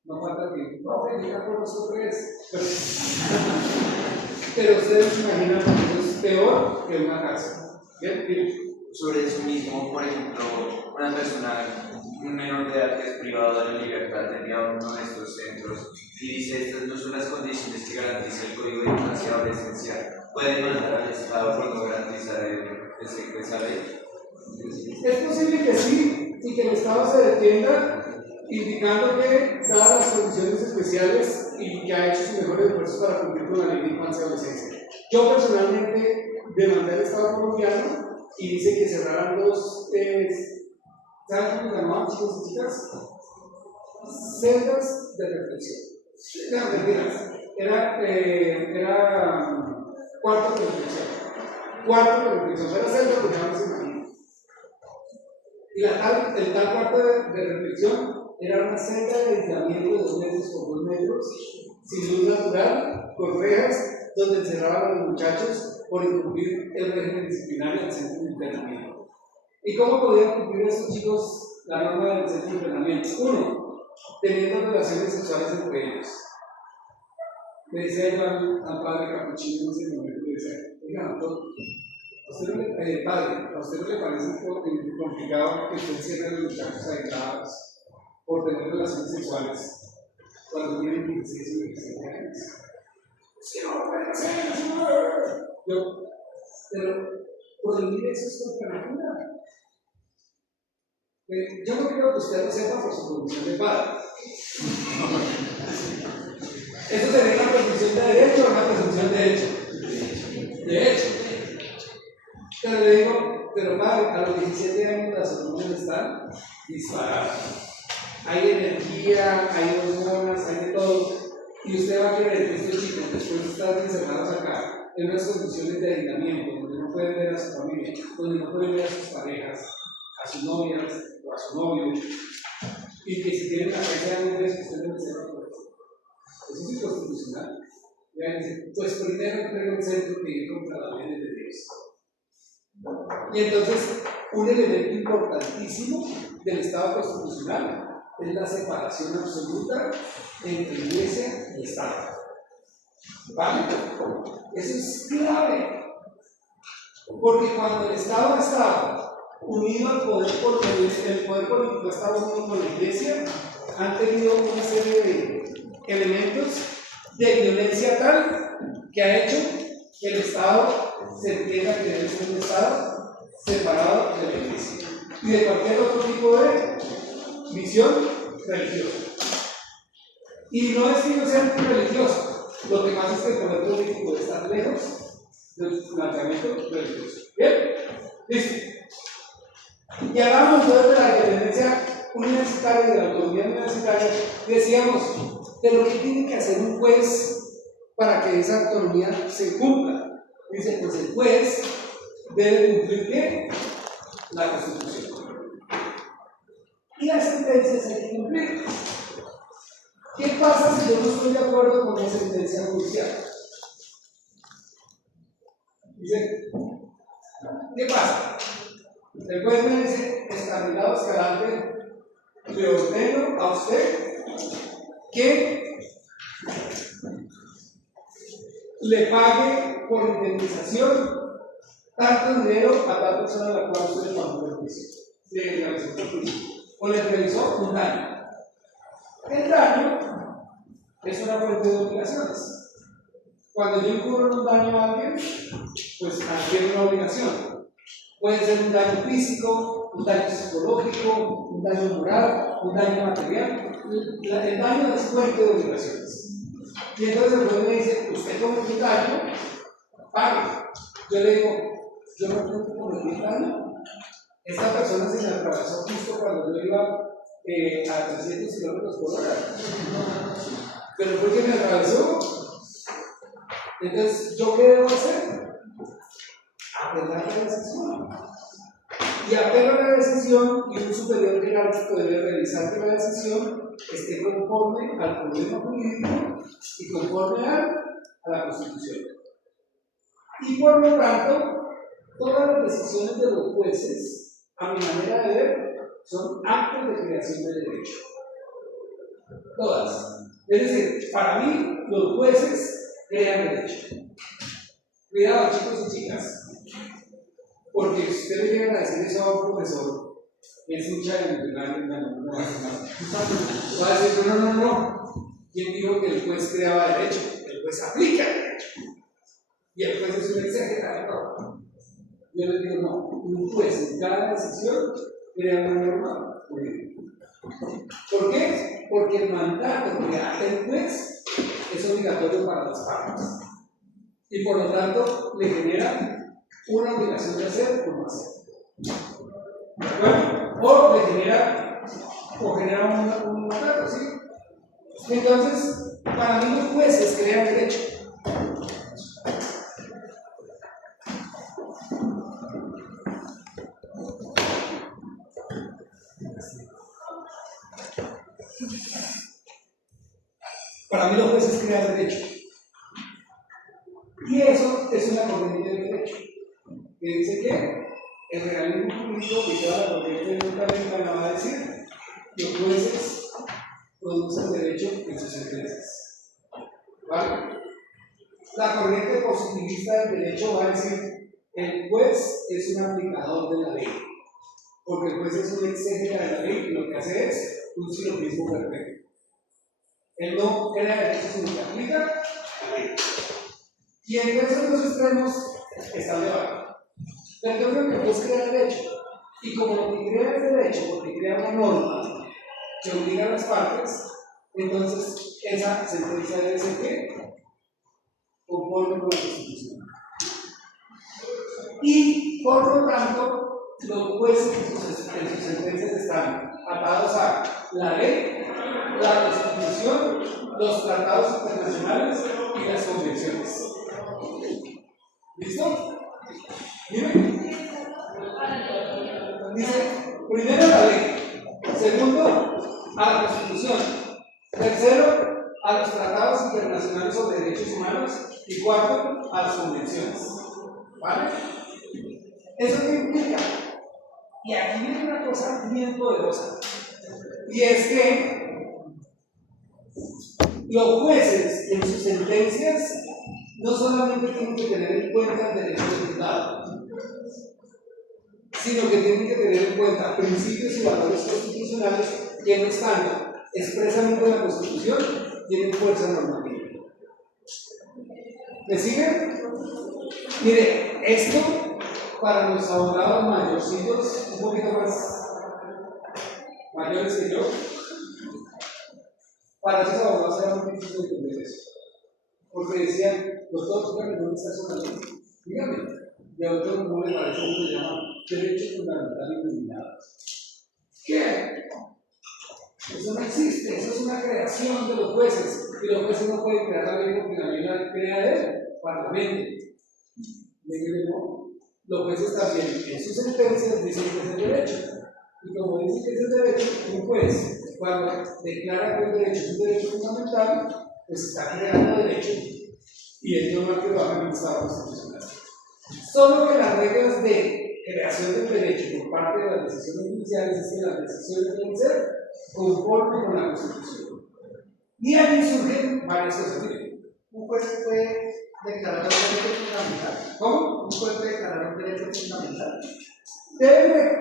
No falta que, no, yo conozco 3. Pero ustedes se imaginan que eso es peor que una cárcel. ¿Bien? Sobre eso mismo, por ejemplo, una persona, un menor de edad que es privado de la libertad, tenía uno de estos centros y dice: estas no son las condiciones que garantiza el Código de Infancia y Adolescencia. ¿Puede demandar al Estado por no garantizar esa ley? Es posible que sí, y que el Estado se defienda, indicando que, dadas las condiciones especiales, y que ha hecho sus mejores esfuerzos para cumplir con la ley de infancia y adolescencia. Yo personalmente demandé al Estado colombiano y dice que cerraran 2, ¿saben cómo se llamaban, chicos y chicas? Celdas de reflexión. No, mentiras. Era cuarto de reflexión. Cuarto de reflexión. Era celda, porque ya no se imagina. Y el tal cuarto de reflexión era una celda de aislamiento de 2 metros por 2 metros, sin luz natural, con rejas, donde encerraban a los muchachos por incumplir el régimen disciplinario del centro de internamiento. ¿Y cómo podían cumplir estos chicos la norma del centro de internamiento? 1, teniendo relaciones sexuales entre ellos. Le decía yo al padre capuchino en ese momento, le decía: oiga, doctor, ¿a usted no le parece complicado que usted cierre a los muchachos aislados por tener relaciones sexuales cuando tienen 16 o 17 años? Sí, no puede hacer eso. Pero prohibir eso es contra la natura. Yo no creo que usted lo sepa por su condición de padre. ¿Eso sería una presunción de derecho o una presunción de hecho? De hecho. Pero le digo, pero padre, a los 17 años las hormonas están disparadas. Hay energía, hay hormonas, hay de todo. Y usted va a querer que estos chicos, después de estar encerrados acá, en unas condiciones de aislamiento, donde no pueden ver a su familia, donde no pueden ver a sus parejas, a sus novias o a su novio, y que si tienen la cabeza de mujeres, usted no se va a poder. Eso es inconstitucional. Ya dice: pues primero creo el centro que ir contra las leyes de Dios. Y entonces, un elemento importantísimo del Estado constitucional es la separación absoluta entre Iglesia y Estado. ¿Vale? Eso es clave. Porque cuando el Estado está unido al poder político, el poder político está unido con la Iglesia, han tenido una serie de elementos de violencia tal que ha hecho que el Estado se entienda que debe ser un Estado separado de la Iglesia y de cualquier otro tipo de visión religiosa. Y no es que yo sea religioso, lo que pasa es que el poder político debe estar lejos del planteamiento religioso. ¿Bien? Listo. Y hablábamos entonces de la independencia universitaria y de la autonomía universitaria. Decíamos de lo que tiene que hacer un juez para que esa autonomía se cumpla. Dice: pues el juez debe cumplir ¿qué? La Constitución. Y las sentencias hay que cumplir. ¿Qué pasa si yo no estoy de acuerdo con una sentencia judicial? Dice: ¿qué pasa? El juez me dice: Estanislao Escalante, le ordeno a usted que le pague por indemnización tanto dinero a tal persona a la cual usted le pagó el juicio, le realizó el juicio, o le realizó un daño. El daño es una fuente de obligaciones. Cuando yo incurro un daño a alguien, pues adquiero una obligación. Puede ser un daño físico, un daño psicológico, un daño moral, un daño material. El daño es fuente de obligaciones. Y entonces el juez me dice, usted cometió un daño, pague. Yo le digo, yo no tengo que cometer daño. Esta persona se me atravesó justo cuando yo iba a 300 kilómetros por hora. Pero ¿por qué me atravesó? Entonces, ¿yo qué debo hacer? Apelar la decisión. Y apelo a la decisión y un superior jerárquico debe revisar que la decisión esté conforme al problema jurídico y conforme a la Constitución. Y por lo tanto, todas las decisiones de los jueces, a mi manera de ver, son actos de creación de derecho. Todas. Es decir, para mí, los jueces crean derecho. Cuidado, chicos y chicas. Porque si ustedes llegan a decir eso a un profesor, que es un chavo no va a hacer nada. Va a decir, no. ¿Quién dijo que el juez creaba derecho? El juez aplica el derecho. Y el juez es un exagerado. Yo les digo, no. Un juez en cada decisión crea una norma jurídica. ¿Por qué? Porque el mandato que hace el juez es obligatorio para las partes. Y por lo tanto, le genera una obligación de hacer o no hacer. ¿De acuerdo? O le genera un mandato, ¿sí? Entonces, para mí los jueces crean derecho. Para mí los jueces crean derecho. Y eso es una corriente del derecho. Que dice que el realismo jurídico y toda la corriente de va a decir que los jueces producen derecho en sus sentencias. ¿Vale? La corriente positivista del derecho va a decir el juez es un aplicador de la ley. Porque el juez es un exégeta de la ley y lo que hace es un silogismo perfecto. Él no crea derecho, sino que aplica la ley. Y entre esos dos extremos está el debate. Pero yo creo que el juez crea derecho. Y como lo que crea es derecho, porque crea una norma que obliga a las partes, entonces esa sentencia debe ser ¿qué? Conforme con la Constitución. Y por lo tanto, los jueces en sus sentencias están atados a la ley, la Constitución, los tratados internacionales y las convenciones. ¿Listo? Dime. Dice, primero la ley, segundo a la Constitución, tercero a los tratados internacionales sobre derechos humanos y cuarto a las convenciones. ¿Vale? ¿Eso qué implica? Y aquí viene una cosa bien poderosa, y es que los jueces en sus sentencias no solamente tienen que tener en cuenta el derecho del Estado, sino que tienen que tener en cuenta principios y valores constitucionales que no están expresamente en la Constitución, tienen fuerza normativa. ¿Me siguen? Mire, esto para los abogados mayorcitos, un poquito más mayores que yo, para esos abogados era muy difícil de entender eso. Porque decían, los dos díganme dónde está eso la ley. Dígame. Y a otros no les parece que se llama derecho fundamental iluminado. ¿Qué? Eso no existe, eso es una creación de los jueces. Y los jueces no pueden crear la ley porque la ley la crea el Parlamento. No. Los jueces también en sus sentencias dicen que es el derecho. Y como dicen que es el derecho, un juez, cuando declara que el derecho es un derecho fundamental, pues está creando derecho y es normal que lo haga en el Estado constitucional. Solo que las reglas de creación del derecho por parte de las decisiones judiciales es que las decisiones deben ser conforme con la Constitución. Y allí surgen varias cosas. Miren, un juez puede declarar un derecho fundamental. ¿Cómo? ¿No puede declarar un derecho fundamental?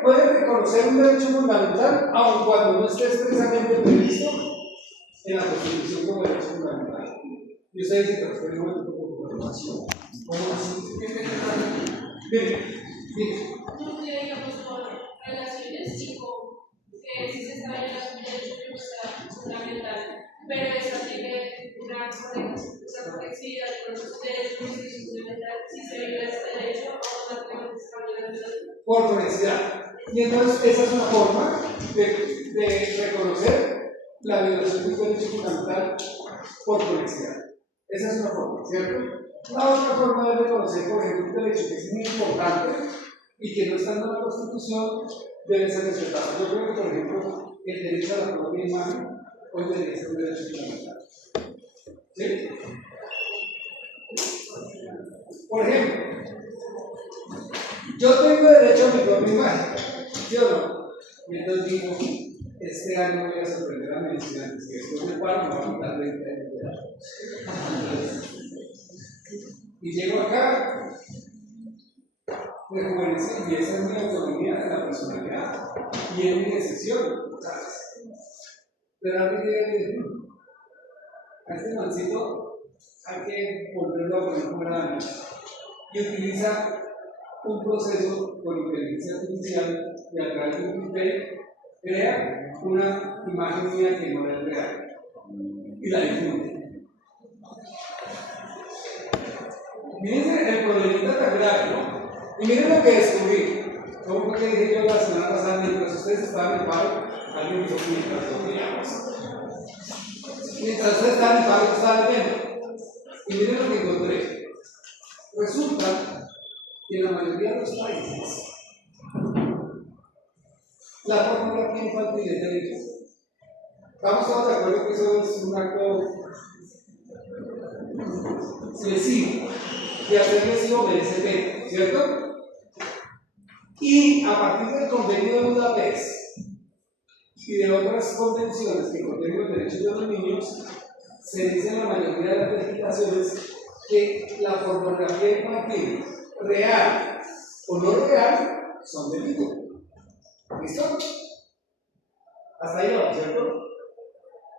Puede reconocer un derecho fundamental aun cuando no esté expresamente previsto en la Constitución como derecho fundamental. Y usted dice que los tenemos un poco de información. ¿Cómo así? Mire. No digamos por relaciones tipo que si se está en la derecho fundamental, pero esa tiene una protección de los derechos fundamentales, si se viola este derecho, automáticamente se cambia la ley. Por honestidad. Y entonces esa es una forma de reconocer la violación de un derecho fundamental por honestidad. Esa es una forma, ¿cierto? La otra forma de reconocer, por ejemplo, un derecho que es muy importante y que no está en la Constitución debe ser respetado. Yo creo que, por ejemplo, el derecho a la propia imagen hoy debería ser un derecho fundamental. ¿Sí? Por ejemplo, yo tengo derecho a mi propia imagen, ¿sí o no? Y entonces digo, este año voy a sorprender a mis estudiantes que después del cual me van a quitar 20 años de edad. Y llego acá, rejuvenece, y esa es mi autonomía de la personalidad, y es mi decisión, ¿sabes? Pero a este mancito hay que volverlo a poner como era antes. Y utiliza un proceso con inteligencia artificial y a través de un clickbait crea una imagen mía que no es real y la difunde. Miren el problemita tan grave, ¿no? Y miren lo que descubrí. ¿Cómo fue que dije yo la semana pasada? Mientras ustedes estaban en paro, alguien dijo mientras dormíamos. Mientras ustedes estaban en paro, yo estaba leyendo. Y miren lo que encontré. Resulta que en la mayoría de los países la pornografía infantil es delito. ¿Estamos todos de acuerdo que eso es un acto lesivo? Y hacer lesivo merece pena, ¿cierto? Y a partir del convenio de Budapest y de otras convenciones que protegen los derechos de los niños, se dice en la mayoría de las legislaciones que la pornografía infantil, real o no real, son delitos. ¿Listo? Hasta ahí vamos, ¿cierto?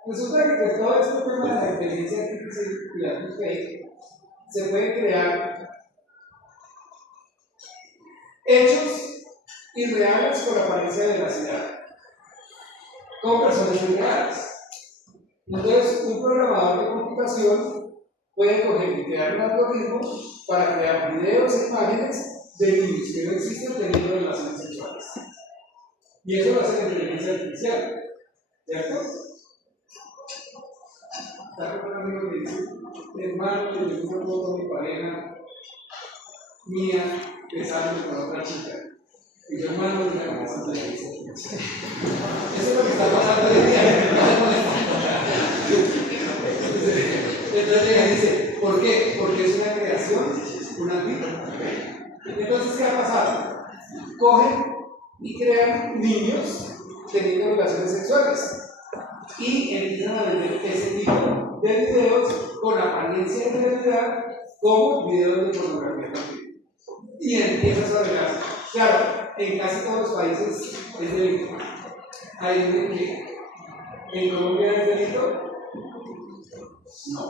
Resulta que con todo este tema de la inteligencia artificial y la deepfake se pueden crear hechos irreales con apariencia de veracidad, con personas irreales. Entonces, un programador de computación puede coger y crear un algoritmo para crear videos e imágenes de niños que no existen teniendo relaciones sexuales. Y eso lo hace la inteligencia artificial, ¿cierto? Está con un amigo que dice, hermano, le llegó una foto a mi pareja mía besando con otra chica. Y yo, hermano, le digo, eso es lo que está pasando hoy en día. Entonces llega y dice, ¿por qué? Porque es una creación, una vida. Entonces, ¿qué ha pasado? Cogen y crean niños teniendo relaciones sexuales y empiezan a vender ese tipo de videos con apariencia de realidad como videos de pornografía infantil. Y empieza a sobregarse. Claro, en casi todos los países es delito. ¿Hay delito? ¿En Colombia es delito? No.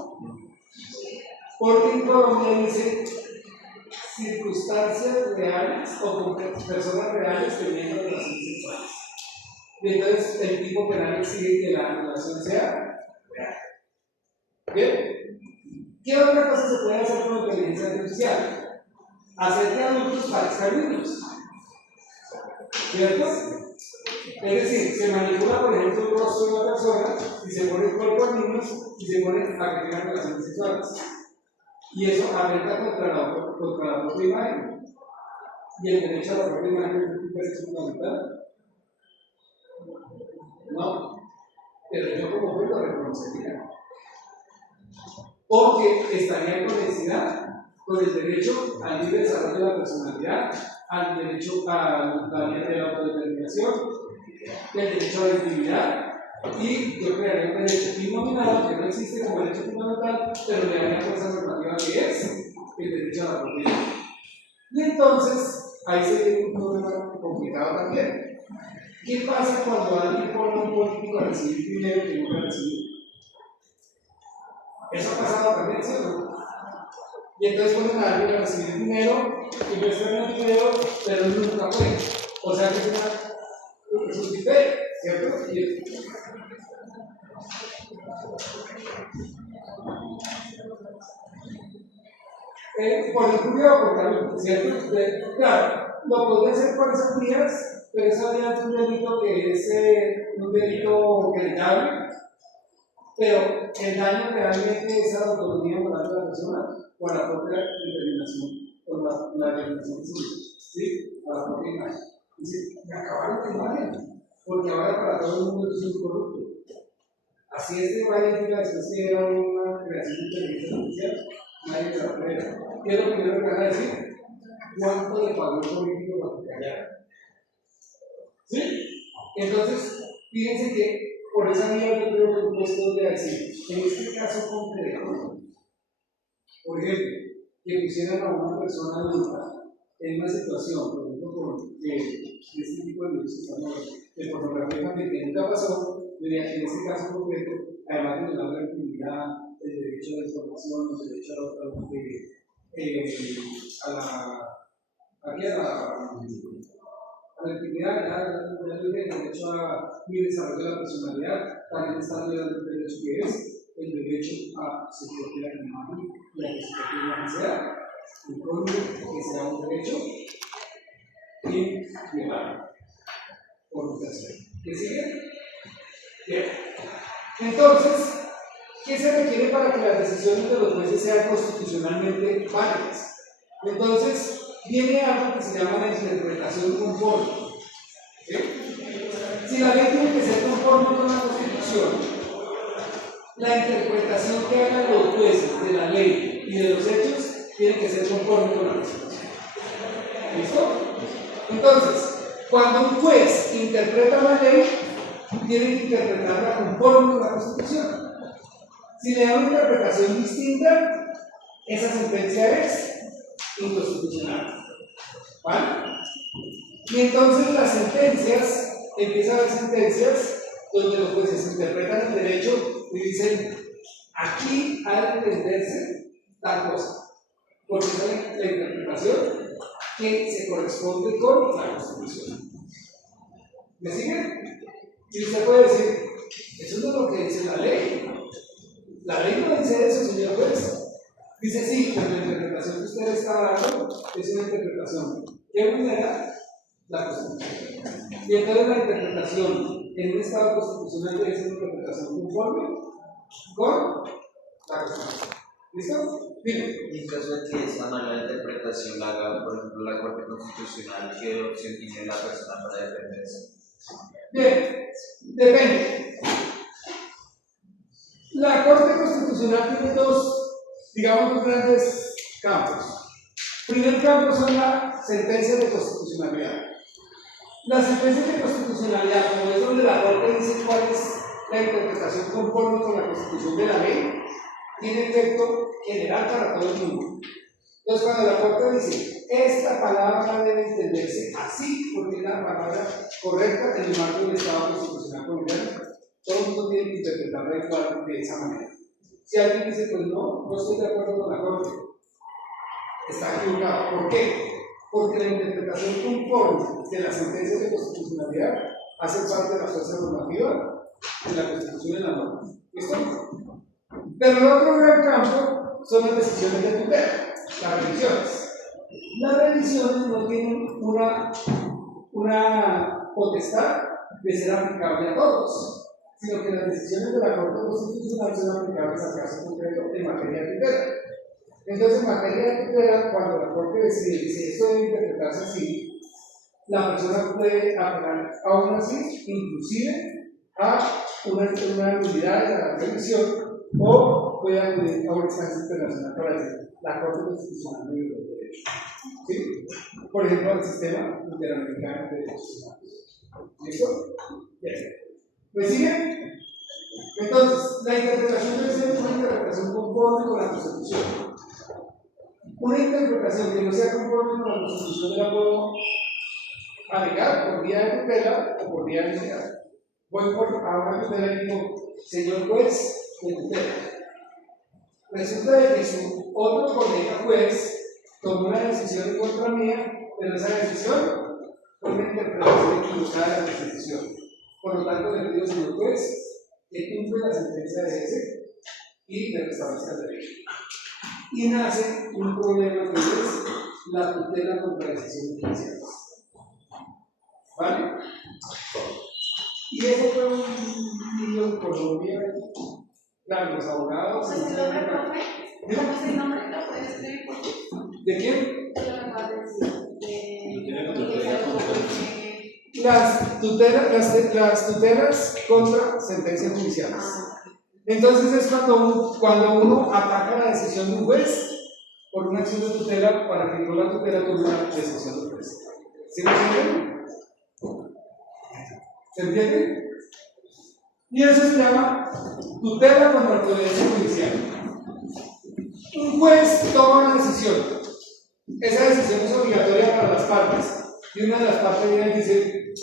Porque en Colombia dice circunstancias reales o con personas reales teniendo relaciones sexuales. Y entonces el tipo penal exige que la relación sea real. ¿Bien? ¿Qué otra cosa se puede hacer con la inteligencia artificial? Hacer que adultos parezcan niños. ¿Cierto? Es decir, se manipula, por ejemplo, el rostro de una persona y se pone el cuerpo a niños y se pone a que tengan relaciones sexuales. Y eso atenta contra la propia imagen. Y el derecho a la propia imagen es un derecho fundamental. No, pero yo como juez lo reconocería. Porque estaría en conexidad con el derecho al libre desarrollo de la personalidad, al derecho a la autodeterminación, el derecho a la intimidad, y yo crearía un derecho innominado que no existe como derecho fundamental, pero le daría fuerza normativa que es el derecho a la propiedad. Y entonces, ahí se ve un problema complicado también. ¿Qué pasa cuando alguien pone a un político a recibir dinero que nunca recibió? Eso ha pasado también, ¿sí o no? Y entonces ponen a alguien a recibir dinero y muestran el dinero, pero él nunca fue. O sea que es un diferente, ¿cierto? Por el cuidado, porque ¿cierto? Claro, lo podría hacer por esas vías, pero esa vía es un delito que es un delito querellable, pero el daño realmente es a la autonomía moral de la persona o a la propia determinación, o la determinación civil, ¿sí? A la propia imagen. Dice, me acabaron de imagen, porque ahora para todo el mundo es un corrupto. Así es de varias días después que era una creación de inteligencia artificial, nadie se la prueba. ¿Qué es lo primero que van a decir? ¿Cuánto le pagó el político para que callara? ¿Sí? Entonces, fíjense que por esa vía yo creo que el puesto de decir, en este caso concreto, por ejemplo, que pusieran a una persona adulta en una situación, por ejemplo, con este tipo de delitos de pornografía infantil que nunca pasó, diría que en este caso concreto, además de negar la intimidad, el derecho a la información, el derecho a la intimidad, el derecho a mi desarrollo de la personalidad, también está violando el derecho que es el derecho a su propia imagen y a que su propia imagen sea que sea un derecho inviolable por un tercero. ¿Qué sigue? Bien. Entonces, ¿qué se requiere para que las decisiones de los jueces sean constitucionalmente válidas? Entonces, viene algo que se llama la interpretación conforme. ¿Sí? Si la ley tiene que ser conforme con la Constitución, la interpretación que hagan los jueces de la ley y de los hechos tiene que ser conforme con la Constitución. ¿Listo? Entonces, cuando un juez interpreta la ley, tiene que interpretarla conforme con la Constitución. Si le da una interpretación distinta, esa sentencia es inconstitucional. ¿Vale? Y entonces las sentencias, empiezan a haber sentencias donde los jueces interpretan el derecho y dicen, aquí ha de entenderse tal cosa, porque esa es la interpretación que se corresponde con la Constitución. ¿Me siguen? Y usted puede decir, eso no es lo que dice la ley. La ley no dice eso, señor juez. Dice sí, pero la interpretación que usted está dando es una interpretación que vulnera la Constitución. Y entonces la interpretación en un Estado constitucional debe ser una interpretación conforme con la Constitución. ¿Listo? Dime. En caso de que esa mala interpretación la haga, por ejemplo, la Corte Constitucional, ¿qué opción tiene la persona para defenderse? Bien, depende. La Corte Constitucional tiene dos grandes campos. El primer campo son las sentencias de constitucionalidad. Las sentencias de constitucionalidad, como es donde la Corte dice cuál es la interpretación conforme con la Constitución de la ley, tiene efecto general para todo el mundo. Entonces, cuando la Corte dice, esta palabra debe entenderse así, porque es la palabra correcta en el marco del Estado constitucional colombiano, todo el mundo tiene que interpretarla igual de esa manera. Si alguien dice, pues no estoy de acuerdo con la Corte, está equivocado. ¿Por qué? Porque la interpretación conforme de las sentencias de constitucionalidad hace parte de la fuerza normativa de la Constitución y la norma. ¿Listo? Pero el otro gran campo son las decisiones de tutela, las revisiones. Las revisiones no tienen una potestad de ser aplicable a todos, sino que las decisiones de la Corte Constitucional son aplicables al caso concreto en materia de tutela. Entonces, en materia de tutela, cuando la Corte dice esto debe interpretarse así, la persona puede apelar aún así, inclusive a una nulidad de la revisión, o puede acudir a una instancia internacional para decir la Corte Constitucional no violó el derecho. ¿Sí? Por ejemplo, el sistema interamericano de derechos humanos. ¿Listo? Bien. ¿Me siguen? Entonces, la interpretación debe ser una interpretación conforme con la Constitución. una interpretación que no sea conforme con la Constitución, yo la puedo alegar por vía de tutela o por vía de nulidad. Voy a una tutela y digo, señor juez de tutela, resulta de que su otro colega juez tomó una decisión en contra mía, pero esa decisión fue una interpretación equivocada de la Constitución. Por lo tanto, le pido, señor juez, que cumple la sentencia de ese y le restablezca el derecho. Y nace un problema que es la tutela contra decisiones judiciales. ¿Vale? Y eso fue un lío en Colombia. Claro, los abogados. ¿Cómo es el nombre, profe? ¿Cómo es el nombre? ¿Lo puedes escribir, por favor? ¿De quién? Yo lo acabo de decir. Las tutelas contra sentencias judiciales. Entonces es cuando uno ataca la decisión de un juez por una acción de tutela para que no la tutela tome una decisión del juez. ¿Sí me entienden? ¿Se entiende? Y eso se llama tutela contra procedencia judicial. Un juez toma una decisión. Esa decisión es obligatoria para las partes. Y una de las partes viene y dice,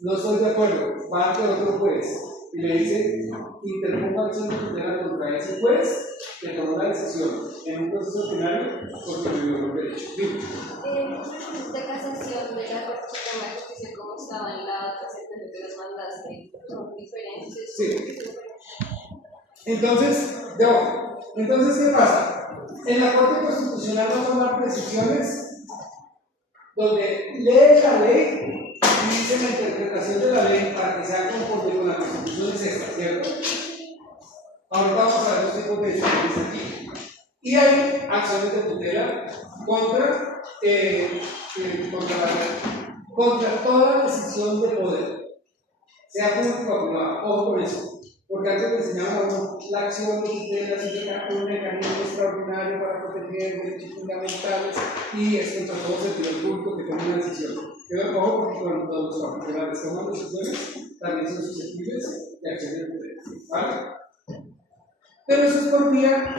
no estoy de acuerdo, va ante otro juez. Y le dice, interponga acción de tutela contra ese juez que tomó la decisión en un proceso ordinario porque violó el derecho. Los recursos de casación de la Corte Suprema de Justicia, como estaba en la otra sentencia que nos mandaste, son diferentes. Sí. Entonces, ¿qué pasa? En la Corte Constitucional va a tomar decisiones donde lee la ley y dice la interpretación de la ley para que sea conforme con la Constitución es esta, ¿cierto? Ahora vamos a ver los tipos de decisiones aquí. Y hay acciones de tutela contra toda decisión de poder, sea público o privado. Ojo con eso, porque antes me enseñaban la acción de tutela significa un mecanismo extraordinario para proteger derechos fundamentales y es contra todo servidor público que toma una decisión. Pero ojo, porque cuando los particulares toman decisiones, también son susceptibles de acciones de tutela. ¿Vale? Pero eso es por vía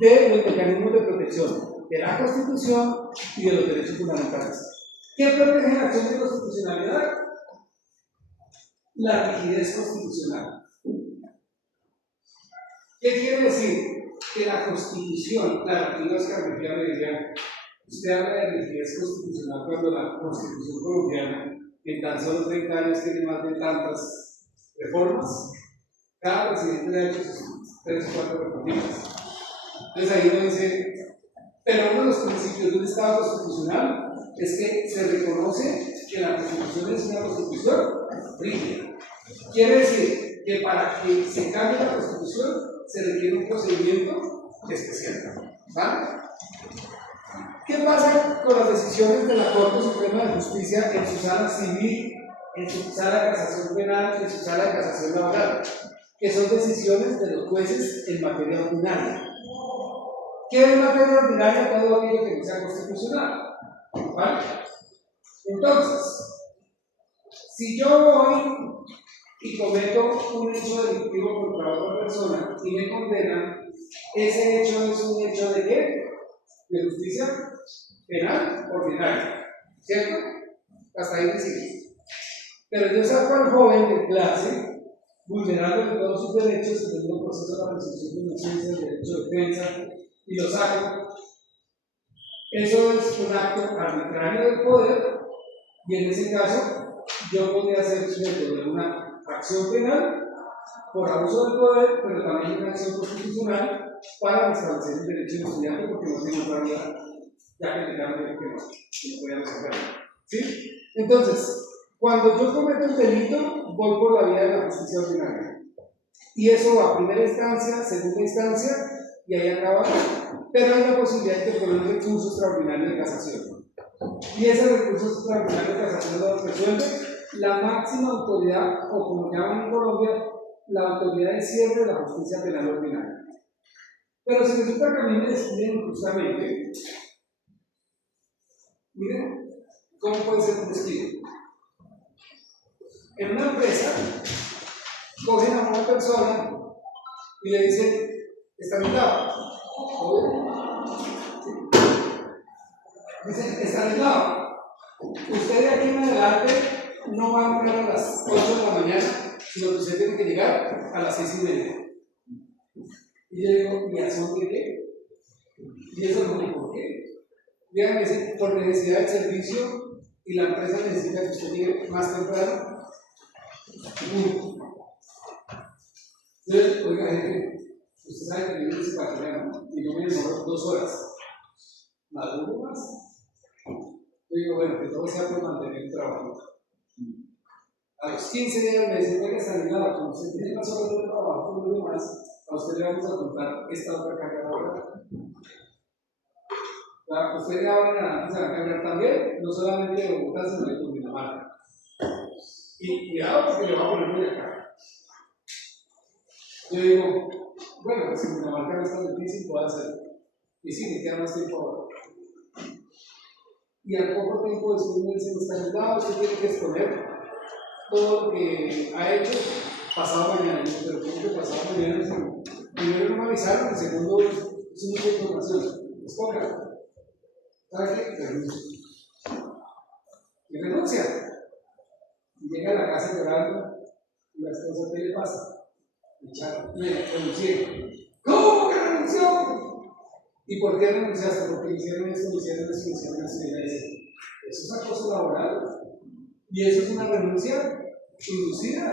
de los mecanismos de protección de la Constitución y de los derechos fundamentales. ¿Qué protege la acción de constitucionalidad? La rigidez constitucional. ¿Qué quiere decir? Que la Constitución, claro, aquí no es que me diría, usted habla de rigidez constitucional cuando la Constitución colombiana, en tan solo 30 años, tiene más de tantas reformas. Cada presidente le ha hecho sus 3 o 4 reformas. Entonces ahí uno dice, pero uno de los principios de un Estado constitucional es que se reconoce que la Constitución es una Constitución rígida. Quiere decir que para que se cambie la Constitución se requiere un procedimiento especial. ¿Vale? ¿Qué pasa con las decisiones de la Corte Suprema de Justicia en su sala civil, en su sala de casación penal, en su sala de casación laboral? Que son decisiones de los jueces en materia ordinaria. ¿Qué es materia ordinaria? Todo aquello que no sea constitucional. ¿Vale? Entonces, si yo voy y cometo un hecho delictivo contra otra persona y me condenan, ese hecho es un hecho de ¿qué? De justicia penal ordinaria. ¿Cierto? Hasta ahí decimos. Pero yo saco al joven de clase, vulnerando todos sus derechos, teniendo un proceso de la resolución de inocencia, el derecho de defensa, y lo saco. Eso es un acto arbitrario del poder, y en ese caso, yo podría ser sujeto de una acción penal por abuso del poder, pero también una acción constitucional para restablecer el derecho de estudiante porque no tengo otra vía, ya que legalmente que no voy a resolverlo. ¿Sí? Entonces, cuando yo cometo un delito, voy por la vía de la justicia ordinaria. Y eso va a primera instancia, segunda instancia, y ahí acaba. Pero hay la posibilidad de poner un recurso extraordinario de casación. Y ese recurso extraordinario de casación lo resuelve la máxima autoridad, o como llaman en Colombia, la autoridad de cierre de la justicia penal ordinaria. Pero si resulta que a mí me despiden injustamente, miren, ¿cómo puede ser un despido? En una empresa, cogen a una persona y le dicen, está mitad. Dicen, está aislado. Usted de aquí en adelante no va a entrar a las 8 de la mañana, sino que usted tiene que llegar a las 6:30. Y yo digo, ¿y a son de qué? Y eso no me por qué. Díganme si por necesidad del servicio y la empresa necesita que usted llegue más temprano. Entonces, oiga, gente, usted sabe que yo hice patrulero y yo me demoro 2 horas. ¿Madrugo más? Yo digo, bueno, que todo sea por mantener el trabajo. A los 15 días me dicen, oiga, Stanislao, como usted tiene más horas de trabajo que los demás, a usted le vamos a contar esta otra carga laboral. Usted ya van a cambiar también, no solamente de Bogotá, sino de Cundinamarca. Y cuidado porque le va a poner muy acá. Yo digo, bueno, pues Cundinamarca no es tan difícil, puedo hacerlo. Y sí, me queda más tiempo ahora. Y al poco tiempo después me dicen, Stanislao, usted tiene que exponer todo lo que ha hecho pasado mañana. Pero ¿cómo que pasado mañana? Primero no me avisaron, el segundo es mucha información. Pues toca. ¿Sabe qué? Renuncia. Y renuncia. Y llega a la casa llorando y la esposa, ¿qué le pasa? Me echaron. Mira, renuncié. ¿Cómo que renunció? ¿Y por qué renunciaste? Porque hicieron esto, hicieron eso, hicieron eso. Eso es acoso laboral. Y eso es una renuncia inducida.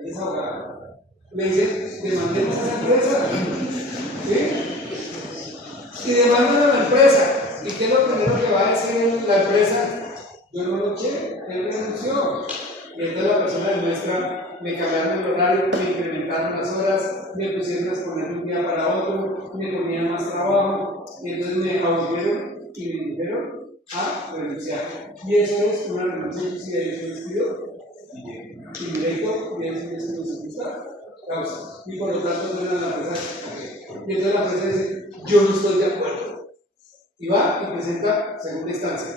Ella es abogada. Le dicen, demandemos a la empresa. ¿Sí? Y demandan a la empresa. ¿Y qué es lo primero que va a decir la empresa? Yo no lo eché, él renunció. Y entonces la persona demuestra, me cambiaron el horario, me incrementaron las horas, me pusieron a exponer de un día para otro, me ponían más trabajo, y entonces me abolieron y me dijeron a renunciar. Y eso es una renuncia inducida y eso es despido indirecto y eso es una justa causa. Y por lo tanto, no era la empresa. Y entonces la empresa dice, yo no estoy de acuerdo. Y va y presenta segunda instancia.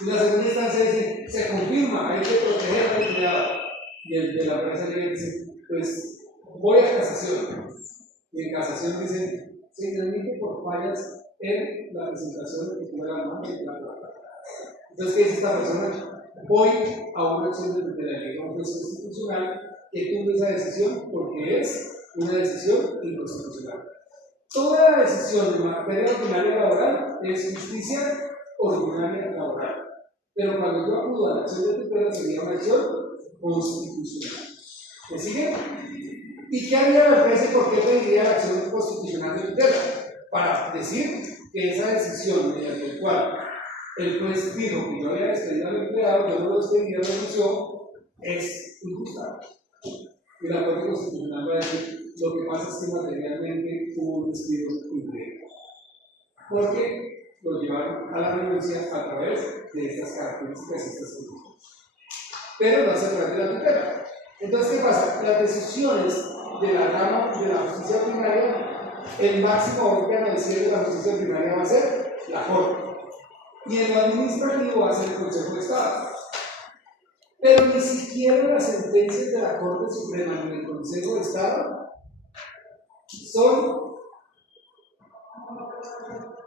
Y la segunda instancia dice, se confirma, hay que proteger al empleado. Y el de la empresa le dice, pues voy a casación. Y en casación dicen, se transmite por fallas en la presentación de que la mano y la plata. Entonces, ¿qué dice esta persona? Voy a una acción de tutela legal, un juez constitucional que tumbe esa decisión porque es una decisión inconstitucional. Toda la decisión de materia ordinaria laboral es justicia ordinaria laboral. Pero cuando yo acudo a la acción de tutela sería una acción constitucional. ¿Me sigue? ¿Y qué haría la empresa y por qué pediría la acción constitucional de tutela? Para decir que esa decisión mediante la cual el juez dijo que yo había despedido al empleado, yo no lo despedí, renunció, es injusta. Y la Corte Constitucional va a decir, lo que pasa es que materialmente hubo un despido indirecto. Porque lo llevaron a la renuncia a través de estas características y estas condiciones. Pero no se a través de la tutela. Entonces, ¿qué pasa? Las decisiones de la rama de la justicia primaria, el máximo órgano de cierre de la justicia primaria va a ser la Corte. Y en lo administrativo va a ser el Consejo de Estado. Pero ni siquiera las sentencias de la Corte Suprema ni del Consejo de Estado son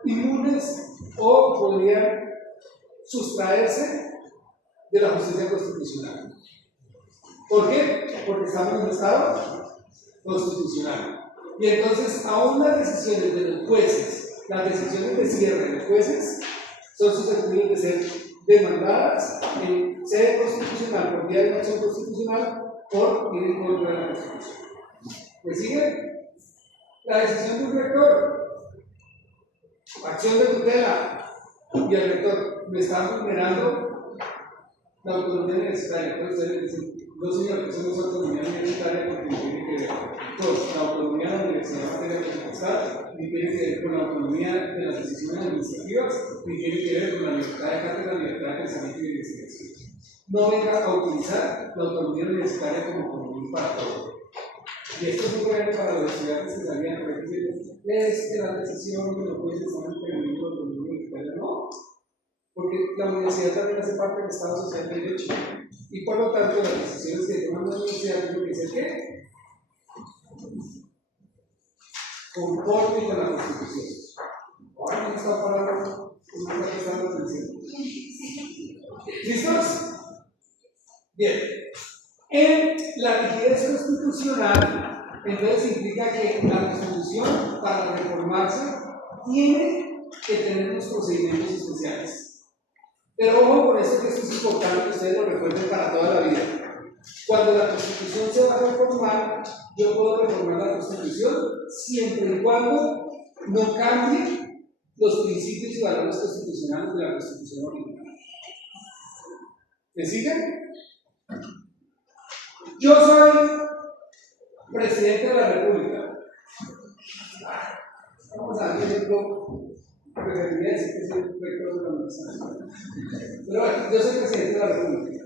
inmunes o podrían sustraerse de la justicia constitucional. ¿Por qué? Porque estamos en un Estado constitucional. Y entonces, aún las decisiones de los jueces, las decisiones de cierre de los jueces, son susceptibles de ser demandadas en sede constitucional por vía de una acción constitucional por ir en contra de la Constitución. ¿Me sigue? La decisión de un rector, acción de tutela, y el rector me está vulnerando la autonomía universitaria. Entonces ustedes dicen, no señor, eso no es autonomía universitaria porque no tiene que ver con la autonomía de la universidad en materia presupuestal, ni tiene que ver con la autonomía de las decisiones administrativas, ni tiene que ver con la libertad de cátedra, la libertad de pensamiento y de investigación. No venga a utilizar la autonomía universitaria como comodín para todo. Y esto es muy bueno para los estudiantes que salían por aquí dicen, es que la decisión de los jueces están en peligro de la autonomía universitaria. No, porque la universidad también hace parte del Estado Social de Derecho. Y por lo tanto, las decisiones que toman la universidad tienen que ser ¿qué? Conforme con la Constitución. Ahora no está parado ¿No está prestando atención? ¿Listos? Bien. En la rigidez constitucional, entonces implica que la Constitución, para reformarse, tiene que tener unos procedimientos especiales. Pero ojo con esto, que esto es importante que ustedes lo recuerden para toda la vida. Cuando la Constitución se va a reformar, yo puedo reformar la Constitución siempre y cuando no cambie los principios y valores constitucionales de la Constitución original. ¿Me siguen? Yo soy presidente de la República. Vamos a ver ejemplo. Preferiría decir que soy rector de la universidad. Pero bueno, yo soy presidente de la República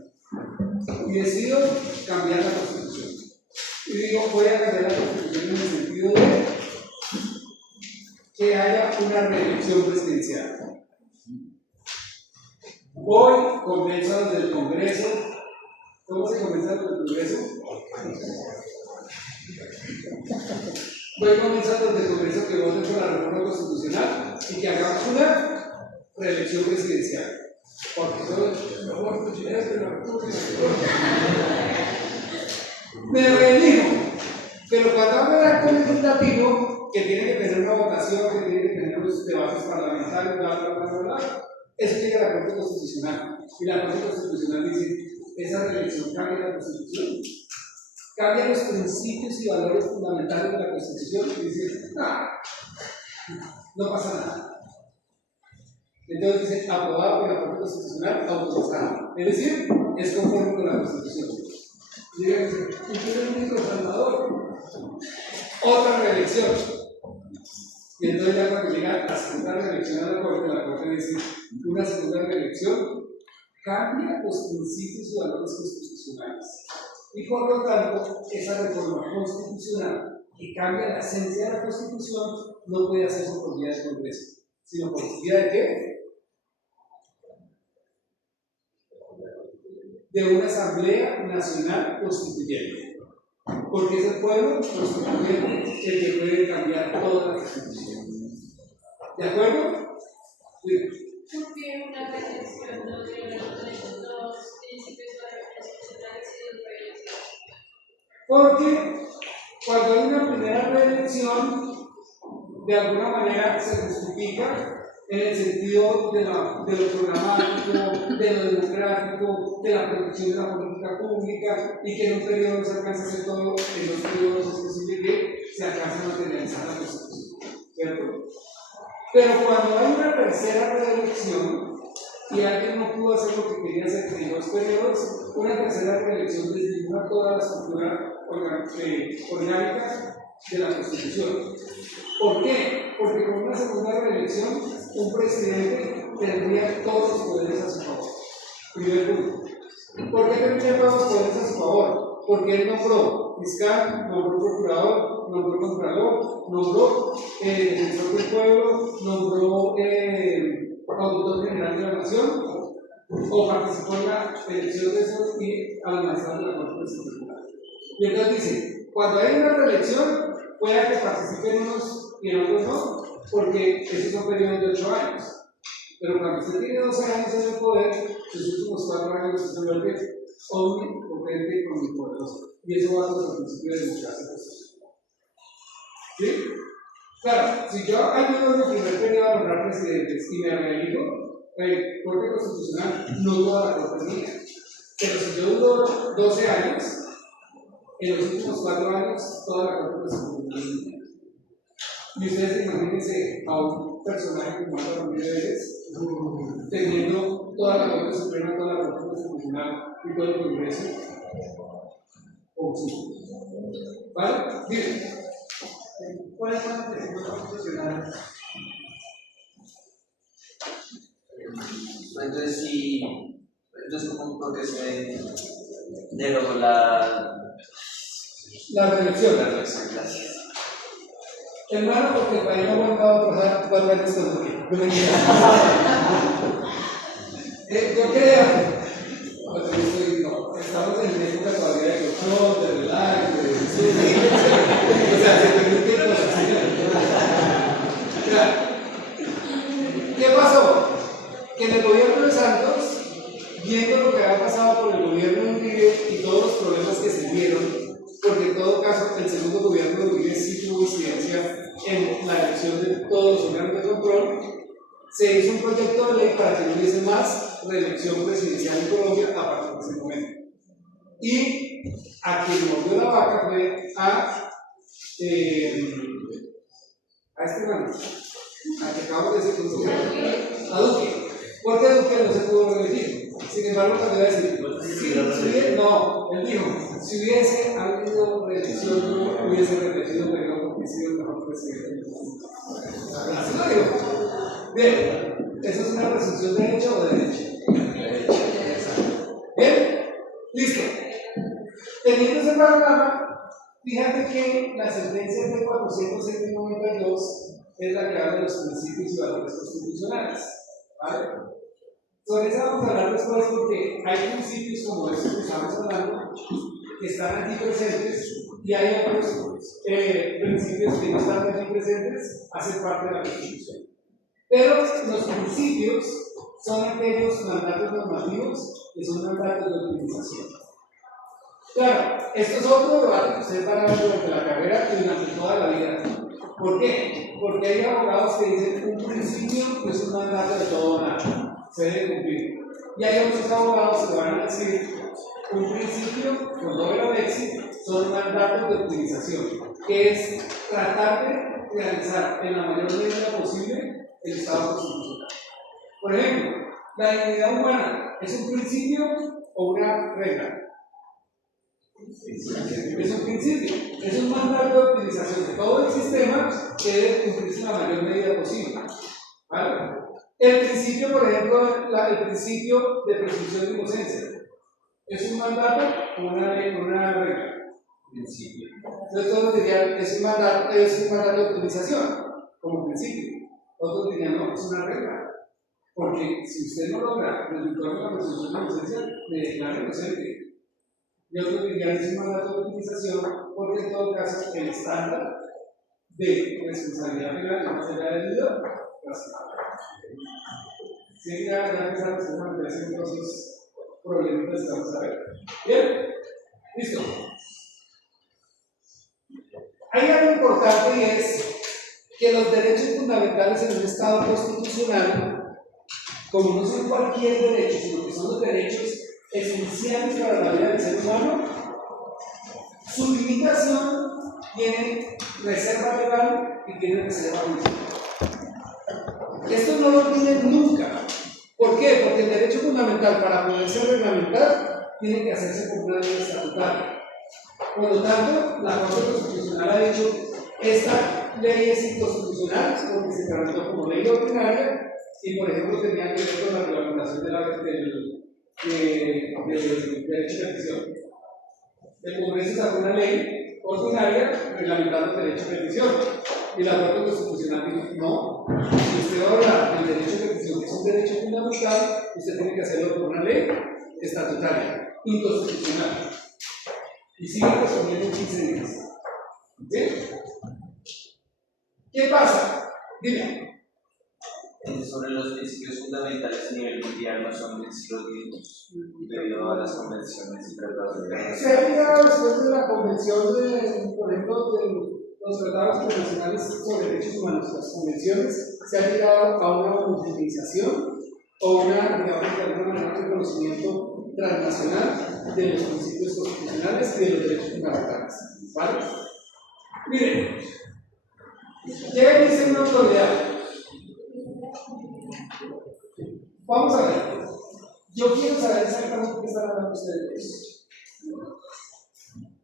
y decido cambiar la Constitución. Y digo, voy a cambiar la Constitución en el sentido de que haya una reelección presidencial. Voy, convenzo a los del Congreso. ¿Cómo se convence a los del Congreso? Voy a convencer a los del Congreso que voten por la reforma constitucional y que hagamos una reelección presidencial. Porque soy el mejor presidente de la República. Me reelijo. Pero cuando hablo de acto legislativo, que tiene que tener una votación, que tiene que tener unos debates parlamentarios, bla, bla, bla, bla, bla, eso llega a la Corte Constitucional. Y la Corte Constitucional dice, esa reelección cambia la Constitución, cambia los principios y valores fundamentales de la Constitución y dice, no pasa nada. Entonces dice, aprobado por la Corte Constitucional, autorizado. Es decir, es conforme con la Constitución. Y dice, ¿y quién es el ministro Salvador? Otra reelección. Y entonces ya cuando llega la segunda reelección a la Corte dice, una segunda reelección cambia los principios y valores constitucionales. Y por lo tanto, esa reforma constitucional que cambia la esencia de la Constitución no puede hacerse por vía del Congreso, sino por vía de ¿qué? De una Asamblea Nacional Constituyente. Porque es el pueblo constituyente el que puede cambiar toda la Constitución. ¿De acuerdo? Sí. ¿Por qué una reelección no tiene los principios de la constitucionales y de reelección? Porque cuando hay una primera reelección, de alguna manera se justifica en el sentido de lo programático, de lo democrático, de la protección de la política pública, y que en un periodo no se alcanza a hacer todo, en los periodos es posible que se alcance a materializar la Constitución, ¿cierto? Pero cuando hay una tercera reelección y alguien no pudo hacer lo que quería hacer en 2 periodos, una tercera reelección desdibuja toda la estructura orgánica de la Constitución. ¿Por qué? Porque con una segunda reelección, un presidente tendría todos los poderes a su favor. Primer punto. ¿Por qué tendría todos los poderes a su favor? Porque él nombró fiscal, nombró procurador, nombró contralor, nombró defensor del pueblo, nombró auditor general de la nación, o participó en la elección de esos y al magistrado de la Corte Constitucional. Y entonces dice, cuando hay una reelección, puede que participen unos y en otros no, porque esos son periodos de 8 años. Pero cuando usted tiene 12 años en el poder, sus últimos 4 años se vuelve omnipotente y omnipoderoso. Y eso va contra el principio de democracia constitucional. ¿Sí? Claro, si yo ayudo en mi primer periodo a nombrar presidentes y me reelijo, la Corte Constitucional no toda la Corte es mía. Pero si yo duro 12 años, en los últimos 4 años, toda la Corte Constitucional es mía. Y ustedes imagínense a un personaje como Álvaro Uribe Vélez teniendo toda la Corte Suprema, toda la Corte Constitucional y todo el Congreso. ¿Vale? Miren, ¿cuáles son los principios constitucionales? Entonces, ¿cómo porque se derogó la reelección? Gracias. Hermano, porque el país no ha aguantado trabajar 4 años con lo que no me queda. Yo creo, no, estamos en época todavía de control, de relax, o sea, se permite cosas. ¿Qué pasó? había pasado por el gobierno de Uribe y todos los problemas que se dieron, porque en todo caso el segundo gobierno de Uribe sí tuvo incidencia en la elección de todos los órganos de control, se hizo un proyecto de ley para que no hubiese más reelección presidencial en Colombia a partir de ese momento. Y a quien mordió la vaca fue a este man, a que acabo de decir, a Duque. Porque Duque no se pudo reelegir. Sin embargo, también va a decir, no, él dijo, si hubiese habido reelección, no hubiese repetido, pero porque he sido el mejor presidente. Así lo digo. Bien, ¿eso es una presunción de hecho o de derecho? Bien, listo. Teniendo ese panorama, fíjate que la sentencia de 492 es la que habla de los principios y valores constitucionales. ¿Vale? Sobre eso vamos a hablar después porque hay principios como estos que estamos hablando que están aquí presentes y hay otros principios que no están aquí presentes, hacen parte de la Constitución. Pero los principios son aquellos mandatos normativos que son mandatos de utilización. Claro, esto es otro debate que ustedes van a ver durante la carrera y durante toda la vida. ¿Por qué? Porque hay abogados que dicen un principio que es un mandato de todo o nada, se debe cumplir. Y hay otros abogados que van a decir un principio con doble éxito son mandatos de utilización, que es tratar de realizar en la mayor medida posible el Estado constitucional. Por ejemplo, la dignidad humana es un principio o una regla. Es un principio, es un mandato de utilización de todo el sistema que debe cumplirse en la mayor medida posible. ¿Vale? El principio, por ejemplo, el principio de presunción de inocencia, ¿es un mandato o una regla? Principio. Entonces, todos dirían es un mandato de utilización, como principio. Otros dirían no, es una regla. Porque si usted no logra resultar de la presunción de inocencia, le declara inocente. Y otros dirían es un mandato de utilización, porque en todo caso el estándar de responsabilidad penal no se haya debido sí, ya empezamos a meterse en todos esos problemitas que vamos a ver. Bien, listo. Hay algo importante y es que los derechos fundamentales en un Estado constitucional, como no son cualquier derecho, sino que son los derechos esenciales para la vida del ser humano, su limitación tiene reserva legal y tiene reserva judicial. Esto no lo olviden nunca. ¿Por qué? Porque el derecho fundamental para poderse reglamentar tiene que hacerse por una ley estatutaria. Por lo tanto, la Corte Constitucional ha dicho esta ley es inconstitucional porque se tramitó como ley ordinaria y, por ejemplo, tenía que ver con la reglamentación del derecho de petición. El Congreso sacó una ley ordinaria reglamentando el derecho de petición y la Corte Constitucional dijo no, si usted va a hablar del derecho de petición, que es un derecho fundamental, usted tiene que hacerlo por una ley estatutaria, inconstitucional. Y sigue respondiendo en 15 días. ¿Bien? ¿Qué pasa? Dime. Sobre los principios fundamentales a nivel mundial no son principios mismos debido a las convenciones y tratados de guerra. Se ha llegado después de la convención por ejemplo, de los tratados internacionales sobre derechos humanos, las convenciones, se ha llegado a una homogenización o una, digamos, de alguna manera, un reconocimiento transnacional de los principios constitucionales y de los derechos fundamentales. ¿Vale? Miren, llega y dice una autoridad. Vamos a ver. Yo quiero saber exactamente qué están hablando ustedes.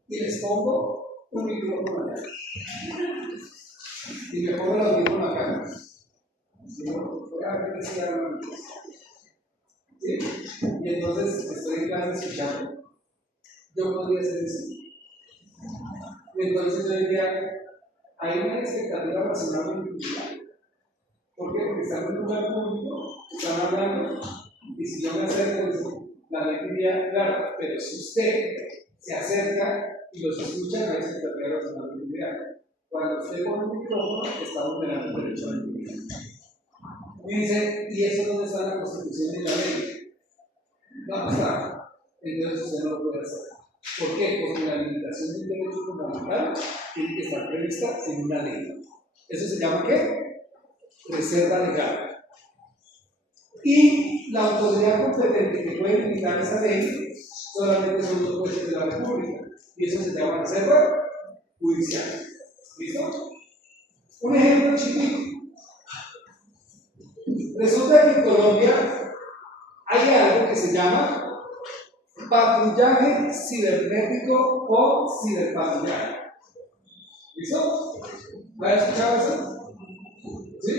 Y les pongo un micrófono acá. Y me pongo el audífono acá. ¿Sí? Voy a ver qué se llama. ¿Sí? Y entonces estoy en clase escuchando. Yo podría hacer eso. Y entonces yo diría, hay una expectativa razonable en mi. ¿Por qué? Porque están en un lugar público, están hablando, y si yo me acerco, pues, la ley diría, claro, pero si usted se acerca y los escucha, no hay expectativa razonable de intimidad. Cuando usted pone un micrófono, está vulnerando el derecho a la intimidad. Y dice, ¿y eso dónde está en la Constitución y la ley? No está. entonces usted no lo puede hacer. ¿Por qué? Porque la limitación del derecho fundamental tiene que estar prevista en una ley. ¿Eso se llama qué? Reserva legal. Y la autoridad competente que puede limitar esa ley solamente son los jueces de la República. Y eso se llama reserva judicial. ¿Listo? Un ejemplo chiquito. Resulta que en Colombia hay algo que se llama patrullaje cibernético o ciberpatrullaje. ¿Listo? ¿Lo has escuchado eso? ¿Sí?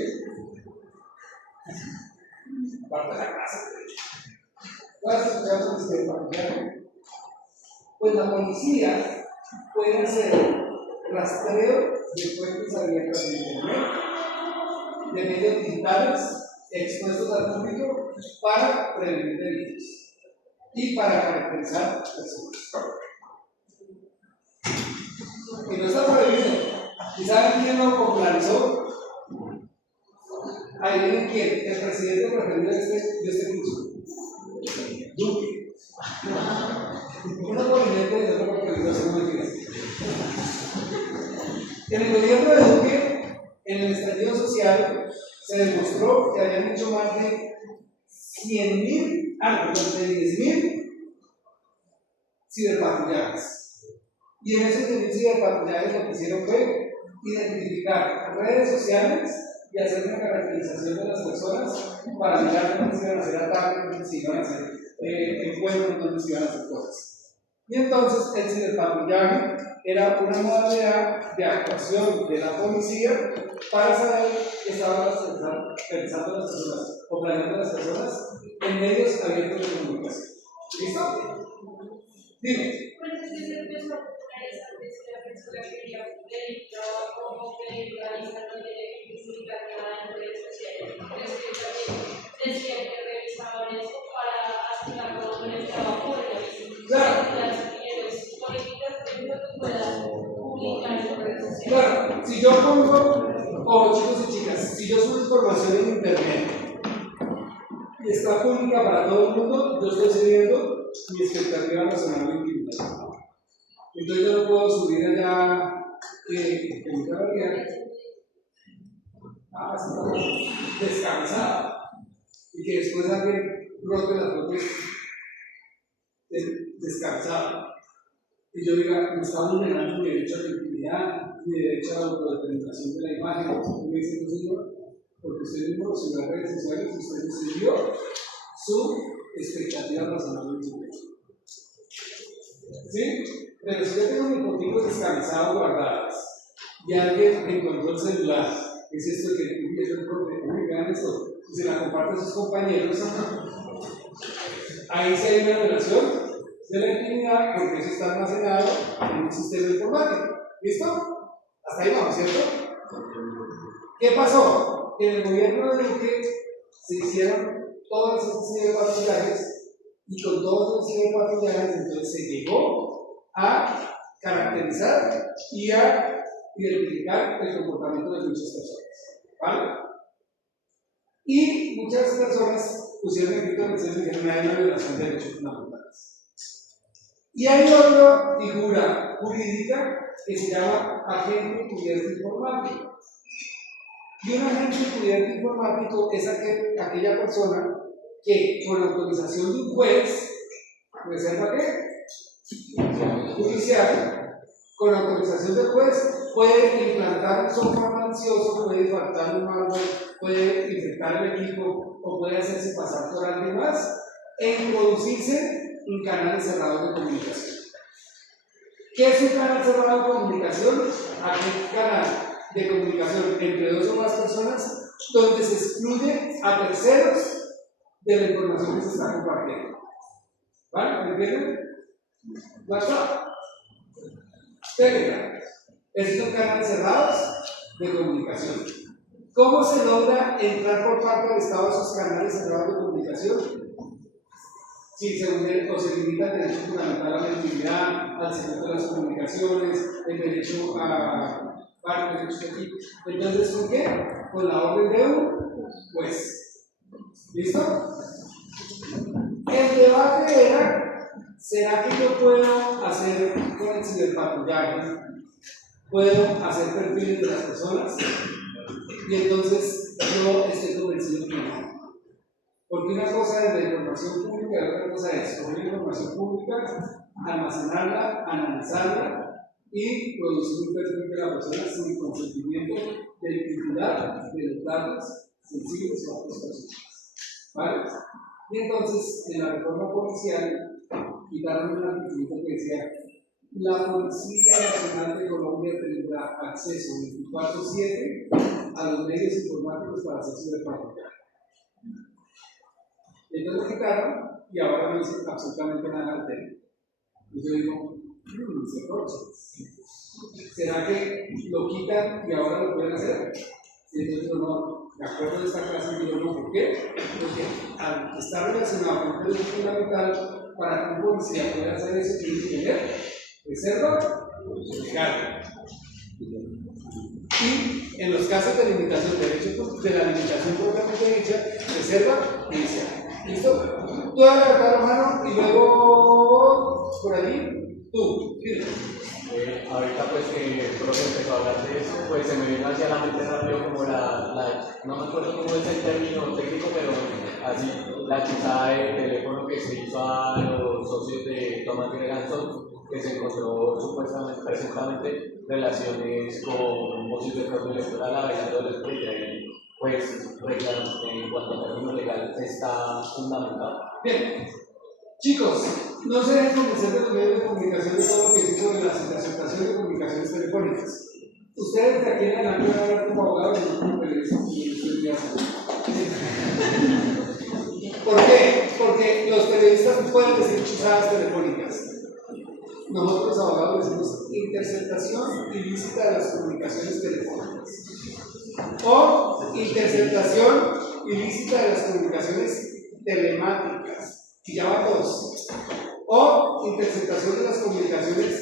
Parte de la casa. ¿Lo has escuchado eso de ciberpatrullaje? Pues la policía puede hacer rastreo de fuentes abiertas de internet, de medios digitales expuestos al público para prevenir delitos y para caracterizar personas. Y no está prohibido. ¿Y saben quién lo popularizó? Adivinen quién, el presidente preferido de este curso. Duque. Uno prominente de otro popularizó, no me En el gobierno de Duque, en el estallido social, se demostró que habían hecho más de 10.000 ciberpatrullajes. Y en esos 10.000 ciberpatrullajes lo que hicieron fue identificar redes sociales y hacer una caracterización de las personas para mirar dónde se iban a hacer ataques, dónde se iban a hacer encuentros, dónde se iban a hacer cosas. Y entonces el ciberpatrullaje era una modalidad de actuación de la policía para saber qué estaban pensando las personas o planeando las personas en medios abiertos de comunicación. ¿Listo? Dime. Pues es que se empezó a popularizar desde la persona que quería dedicar como periodista, no tiene que publicar nada en redes sociales. Pero es que también decían que revisaban eso para asignar todo el trabajo de la las opiniones políticas que puedan publicar en redes sociales. Claro, si yo pongo, ojo chicos y chicas, si yo subo información en internet y está pública para todo el mundo, yo estoy cediendo mi expectativa nacional de intimidad. Entonces yo no puedo subir allá que mi caballería está descansada y que después alguien rote las fotos descansado. Y yo diga, me está vulnerando mi derecho a la intimidad, mi derecho a la autodeterminación de la imagen. Y me dice, no señor, porque usted mismo en las redes sociales, usted decidió su expectativa personal de intimidad. ¿Sí? Pero si yo tengo mis fotos descansadas guardadas y alguien encontró el celular, es esto que empieza el profe, vean esto, y se la comparte a sus compañeros, ahí sí hay una relación de la intimidad porque eso está almacenado en un sistema informático. ¿Listo? Hasta ahí vamos, ¿cierto? ¿Qué pasó? Que en el gobierno de Duque se hicieron todos esos ciberpatrullajes y con todos esos ciberpatrullajes entonces se llegó a caracterizar y a identificar el comportamiento de muchas personas. ¿Vale? Y muchas personas pusieron en grito mensajes y dijeron hay una violación de derechos fundamentales. Y hay otra figura jurídica que se llama agente encubierto informático. Y un agente encubierto informático es aquella persona que, con la autorización de un juez, ¿reserva qué? Judicial, con la autorización del juez, puede implantar un software malicioso, puede faltar un malware, puede infectar el equipo o puede hacerse pasar por alguien más e introducirse en canales cerrados de comunicación. ¿Qué es un canal cerrado de comunicación? Aquel canal de comunicación entre dos o más personas donde se excluye a terceros de la información que se está compartiendo. ¿Vale? ¿Me entienden? WhatsApp, Telegram, esos son canales cerrados de comunicación. ¿Cómo se logra entrar por parte del Estado a esos canales cerrados de comunicación? Sí, se limita el derecho fundamental a la intimidad, al secreto de las comunicaciones, el derecho a varios derechos de aquí. Entonces, ¿con qué? Con la orden de un juez. ¿Listo? El debate era ¿será que yo puedo hacer con el ciberpatrullaje, puedo hacer perfiles de las personas? Y entonces yo estoy convencido que no. Porque una cosa es la información pública y otra cosa es coger información pública, almacenarla, analizarla y producir un perfil de la persona sin consentimiento del titular de los datos sensibles o otras personas. ¿Vale? Y entonces, en la reforma policial, quitaron un artículo que decía: la Policía Nacional de Colombia tendrá acceso 24/7 a los medios informáticos para hacer ciberpatrullaje. Entonces lo quitaron y ahora no dicen absolutamente nada al tema. Y yo digo, se aprovecha. ¿Será que lo quitan y ahora lo pueden hacer? Y entonces yo no, de acuerdo a esta clase, digo no, ¿por qué? Porque al estar relacionado con un derecho fundamental, para que un policía pueda hacer eso, tiene que tener reserva legal. Y en los casos de limitación de derechos, de la limitación propiamente dicha, reserva judicial. ¿Listo? Tú agarras la mano y luego por allí, tú. Ahorita pues que el profe empezó a hablar de eso, pues se me vino hacia la mente rápido como no me acuerdo cómo es el término técnico, pero así, la hechizada del teléfono que se hizo a los socios de Thomas Greganson, que se encontró supuestamente, presuntamente, relaciones con un posible fraude electoral avalando la estrella y pues en cuanto a término legal está fundamentado. Bien, chicos, no se dejen convencer de los medios de comunicación de todo lo que se hizo en las interceptaciones de comunicaciones telefónicas. Ustedes de aquí en adelante van a hablar como abogados y no como periodistas. ¿Por qué? Porque los periodistas pueden decir chuzadas telefónicas. Nosotros los abogados decimos interceptación ilícita de las comunicaciones telefónicas o interceptación ilícita de las comunicaciones telemáticas, y ya van dos, o interceptación de las comunicaciones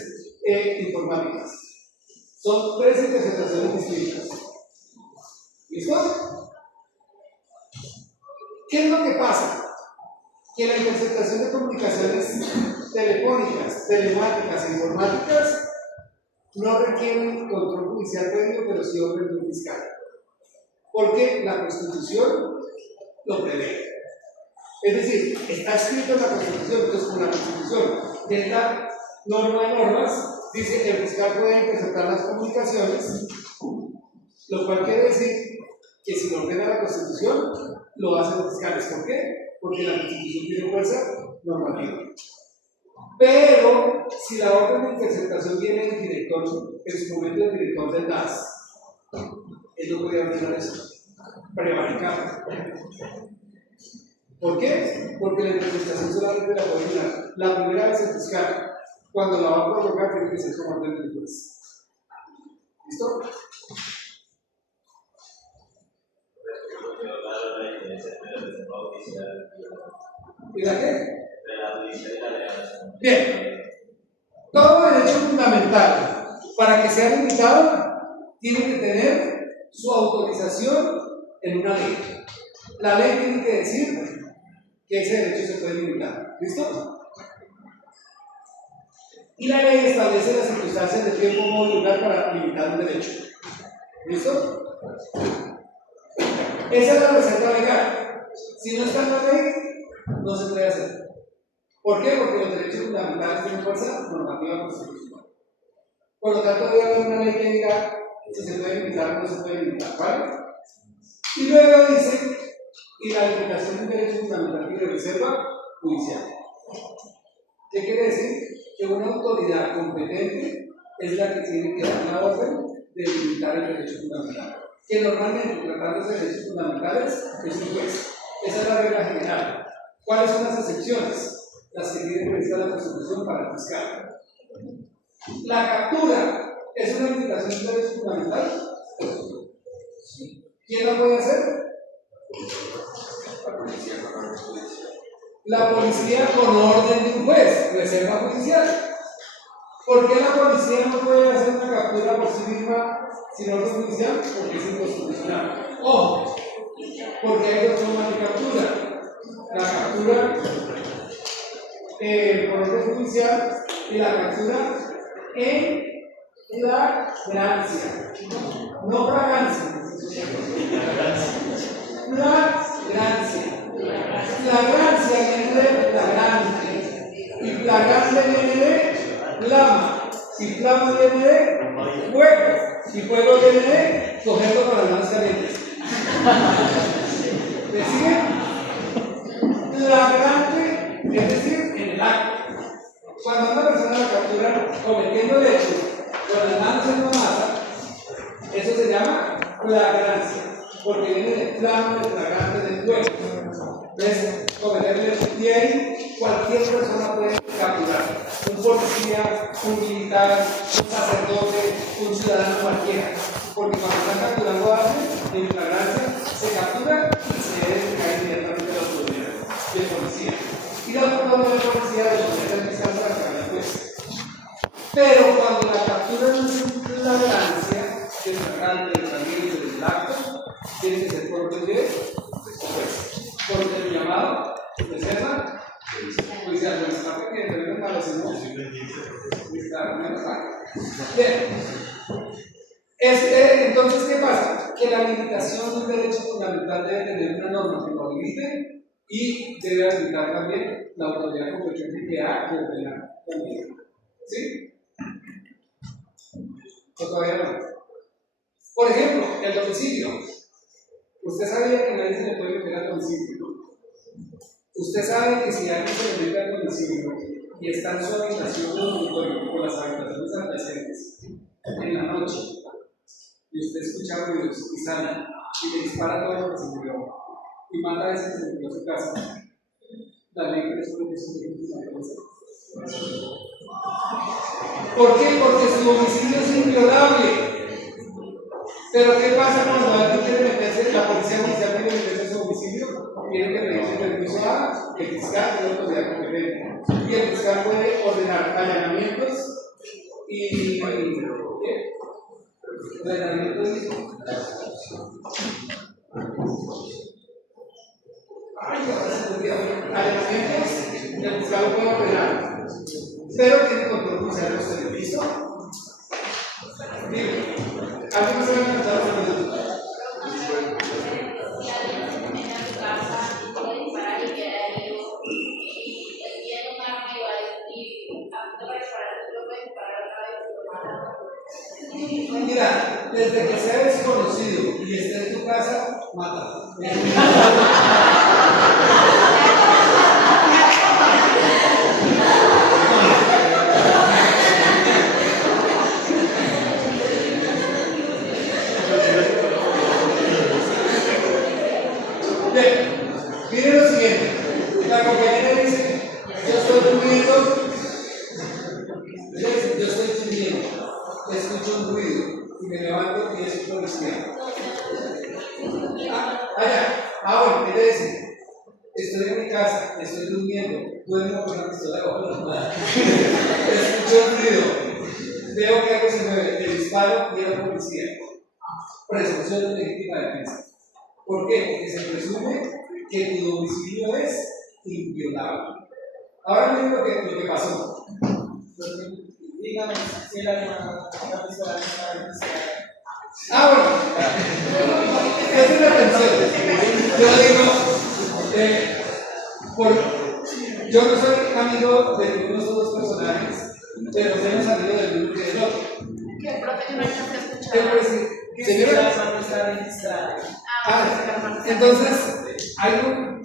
informáticas. Son tres interceptaciones distintas. ¿Listo? ¿Qué es lo que pasa? Que la interceptación de comunicaciones telefónicas, telemáticas e informáticas no requieren control judicial previo, pero sí orden de un fiscal. Porque la Constitución lo prevé. Es decir, está escrito en la Constitución, entonces con la Constitución, de esta norma de normas, dice que el fiscal puede interceptar las comunicaciones, lo cual quiere decir que si lo ordena la Constitución, lo hacen los fiscales. ¿Por qué? Porque la Constitución tiene fuerza normativa. Pero si la orden de interceptación viene del director, en su momento el director del DAS, él no podía ordenar eso, prevaricar. ¿Por qué? Porque la interceptación solamente la puede ordenar la primera vez el fiscal. Cuando la va a prorrogar, tiene que ser como orden del juez. ¿Listo? ¿Y la qué? Bien. Todo derecho fundamental, para que sea limitado, tiene que tener su autorización en una ley. La ley tiene que decir que ese derecho se puede limitar. ¿Listo? Y la ley establece las circunstancias de tiempo, modo y lugar para limitar un derecho. ¿Listo? Esa es la reserva legal. Si no está en la ley, no se puede hacer. ¿Por qué? Porque los derechos fundamentales tienen fuerza normativa constitucional. Por lo tanto, debe haber una ley que diga si se puede limitar o no se puede limitar, ¿vale? Y luego dice, y la limitación de un derecho fundamental tiene reserva judicial. ¿Qué quiere decir? Que una autoridad competente es la que tiene que dar la orden de limitar el derecho fundamental. Que normalmente, tratándose de derechos fundamentales, es un juez. Esa es la regla general. ¿Cuáles son las excepciones? Las que tiene prevista la Constitución para el fiscal. La captura es una limitación de derecho fundamental. ¿Quién la puede hacer? La policía con orden de un juez, reserva judicial. ¿Por qué la policía no puede hacer una captura por sí misma sin orden judicial? Porque es inconstitucional. Ojo, porque hay dos formas de captura. La captura por orden judicial y la captura en flagrancia, no fragancia. Flagrancia. Flagrancia viene de flagrante y flagrante viene de flama y flama viene de fuego y fuego viene de cogerlo con las manos calientes. ¿Me siguen? Flagrante, es decir, en el acto. Cuando una persona la captura cometiendo el hecho con las manos en una masa, eso se llama flagrancia, porque viene de flama, de flagrante, de fuego. Entonces, cometer el hecho. Y ahí cualquier persona puede capturar. Un policía, un militar, un sacerdote, un ciudadano cualquiera. Porque cuando están capturando a alguien, en flagrancia, se captura y se debe caer inmediatamente la autoridad del policía. Y la autoridad del policía de los que están para que la juez. Pero cuando la captura no es en flagrancia, del flagrante, del fragmento, del acto, tiene que ser por orden de juez. Por el llamado de César, pues ya no está pequeño, pero no lo hacemos. Bien. Entonces, ¿qué pasa? Que la limitación de un derecho fundamental debe tener una norma que lo limite y debe habilitar también la autoridad competente que ha de ordenar también. ¿Sí? ¿O todavía no? Por ejemplo, el domicilio. Usted sabía que nadie se le puede meter al domicilio. Usted sabe que si alguien se le mete al domicilio y está en su habitación de dormitorio con las habitaciones adyacentes en la noche y usted escucha ruidos y sale y le dispara todo lo que se murió y mata a ese que se murió a su casa, la ley responde que eso es ¿por qué? Porque su domicilio es inviolable. Pero ¿qué pasa cuando alguien quiere meterse, la policía judicial quiere meterse en su domicilio? Tiene que pedirle permiso al fiscal de la autoridad competente. Y el fiscal puede ordenar allanamientos y ¿qué? Allanamientos el fiscal lo puede ordenar, pero tiene control judicial de los servicios. Dime, ¿alguien más se va a encantar con el Mira, desde que sea desconocido y esté en tu casa, mata. Bien, miren lo siguiente. La compañera dice, yo estoy durmiendo, escucho un ruido y me levanto y es un policía. Bueno, ¿qué te dice? Estoy en mi casa, estoy durmiendo, duermo con la pistola debajo de la almohada. Escucho un ruido, veo que algo se mueve, le disparo y era policía. Presunción de legítima defensa. ¿Por qué? Porque se presume que tu domicilio es inviolable. Ahora miren lo que pasó. Dígame si la pistola está registrada. Bueno, esa es la atención. Yo digo, yo no soy amigo de ninguno de estos dos personajes, pero somos amigos del uno y del otro. ¿Qué profesional no te escuchaba? Señora, no está registrada. entonces, hay un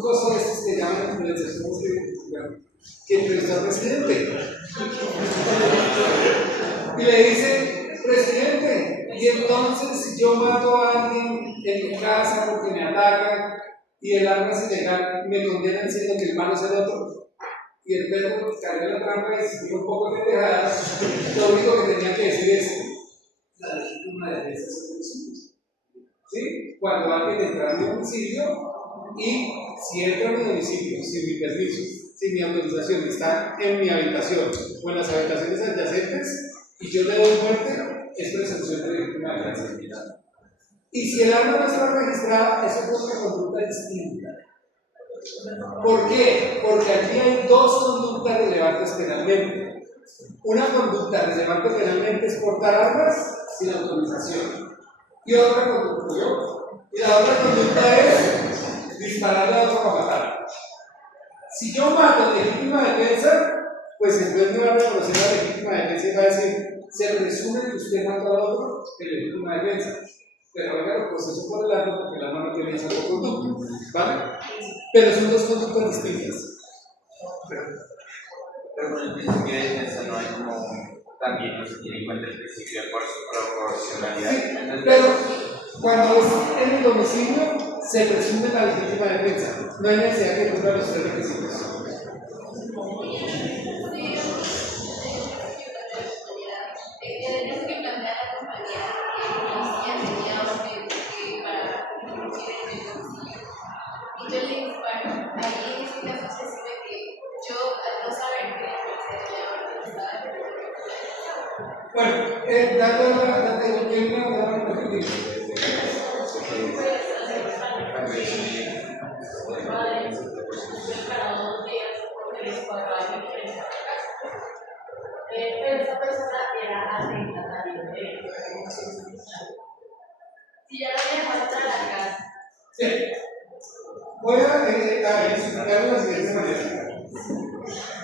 coso de estos que llaman influencers, que entrevistó al presidente. Y le dice, presidente, y entonces si yo mato a alguien en mi casa porque me atacan y el arma es ilegal, me condenan diciendo que el malo es el otro. Y el perro cayó en la trampa y se un poco de pendejadas. Lo único que tenía que decir es la legítima defensa es el presunto. ¿Sí? Cuando alguien entra en mi domicilio y si entra en mi domicilio sin mi permiso, sin mi autorización, está en mi habitación o en las habitaciones adyacentes y yo le doy muerte, es presunción de legítima defensa. Y si el arma no está registrada, eso es una conducta distinta. ¿Por qué? Porque aquí hay dos conductas relevantes penalmente. Una conducta relevante penalmente es portar armas sin autorización. Y la otra conducta es dispararle a otro para matar. Si yo mato legítima defensa, pues entonces me va a reconocer la legítima defensa y va a decir, se presume que usted mató a otro en legítima defensa. Pero venga, el proceso por delante porque la mano tiene esa conducta, ¿vale? Pero son dos conductas distintas. Pero con el principio de defensa no hay como también no se tiene en cuenta el principio de proporcionalidad. Sí, pero cuando es en el domicilio se presume la legítima defensa. No hay necesidad que cumpla los tres requisitos. Bueno, pero esa persona era atenta también de si ya lo había dejado entrar a la casa. sí. Voy a explicarlo de la siguiente manera.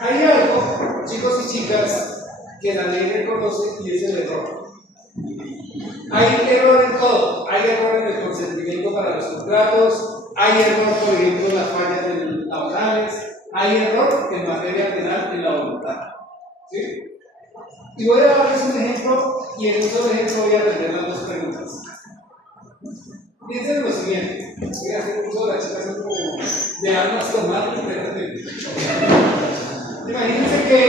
Hay algo, chicos y chicas, que la ley reconoce y es el error. Hay error en todo. Hay error en el consentimiento para los contratos, hay error, por ejemplo, en las fallas laborales, hay error en materia penal en la voluntad. ¿Sí? Y voy a darles un ejemplo y en un solo ejemplo voy a responder las dos preguntas. Piensen en lo siguiente, voy a hacer uso de las chicas como de armas con manos. Imagínense que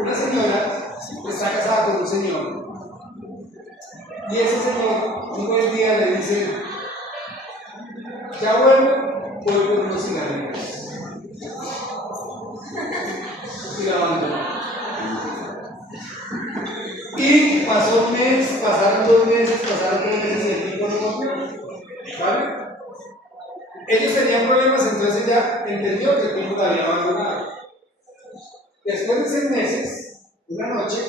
una señora está casada con un señor y ese señor un buen día le dice, ya vuelvo, voy por unos cigarrillos. Y la abandonó. Y pasó un mes, pasaron 2 meses, pasaron 3 meses y el tipo no volvió. ¿Vale? Ellos tenían problemas, entonces ella entendió que el tipo la había abandonado. Después de 6 meses, una noche,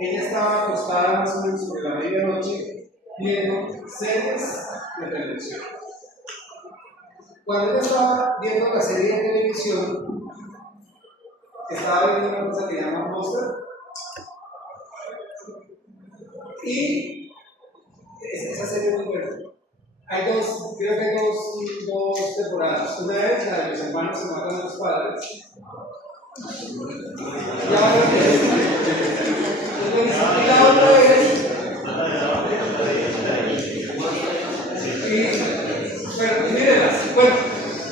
ella estaba acostada más o menos sobre la medianoche viendo series de televisión. Cuando ella estaba viendo la serie de televisión, estaba viendo una cosa que llama Monster. Y esa serie es muy buena. Hay dos, creo que hay dos temporadas. Una es la de los hermanos que matan a los padres. Ya va a ver. Y la otra es. Bueno, mírenlas. Bueno,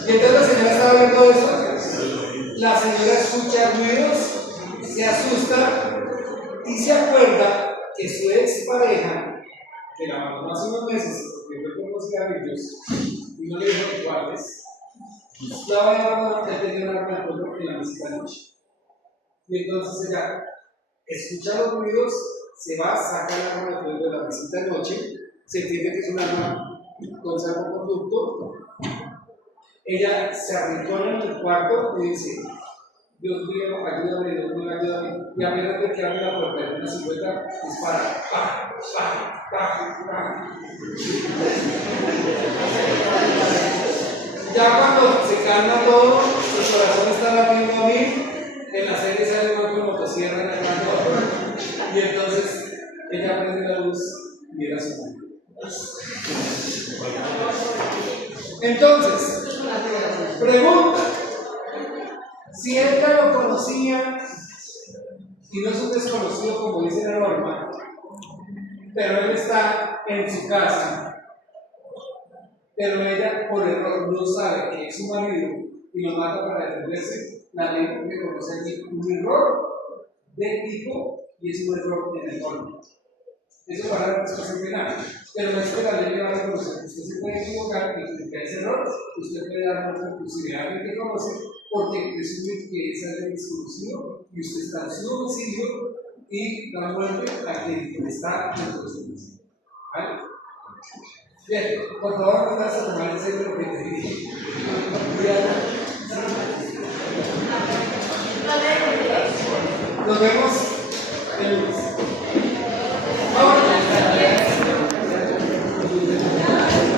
y entonces la señora estaba viendo eso. La señora escucha ruidos, se asusta y se acuerda que su expareja, que la abandonó hace unos meses porque fue por los cigarrillos y no le dijo cuáles, la va a llevar a tener un arma de fuego en la mesita de noche. Y entonces ella escucha los ruidos, se va, saca el arma de fuego de la mesita de noche, se entiende que es un arma con salvoconducto. Ella se arrincona en el cuarto y dice, Dios mío, ayúdame, Dios mío, ayúdame. Y a medida de que abre la puerta de una 50, dispara. ¡Pah! ¡Pah! ¡Pah! ¡Pah! Ya cuando se calma todo, el corazón está latiendo a 1000, en la serie sale un golpe de motosierra en la mano. Y entonces ella prende la luz y mira a su marido. Entonces, pregunta. Si él ya lo conocía y no es un desconocido como dice la norma, pero él está en su casa, pero ella por error no sabe que es su marido y lo mata para defenderse, la ley reconoce aquí un error de tipo y es un error en el norma. Eso para la respuesta penal, pero no es que la ley le va a reconocer que usted se puede equivocar y frente a ese error, usted puede dar una conclusividad que conoce porque presume que esa ley es exclusivo y usted está en su domicilio y da muerte a quien está en su domicilio. ¿Vale? Bien, por favor, no te vas a tomar en serio lo que te dije. Nos vemos el lunes.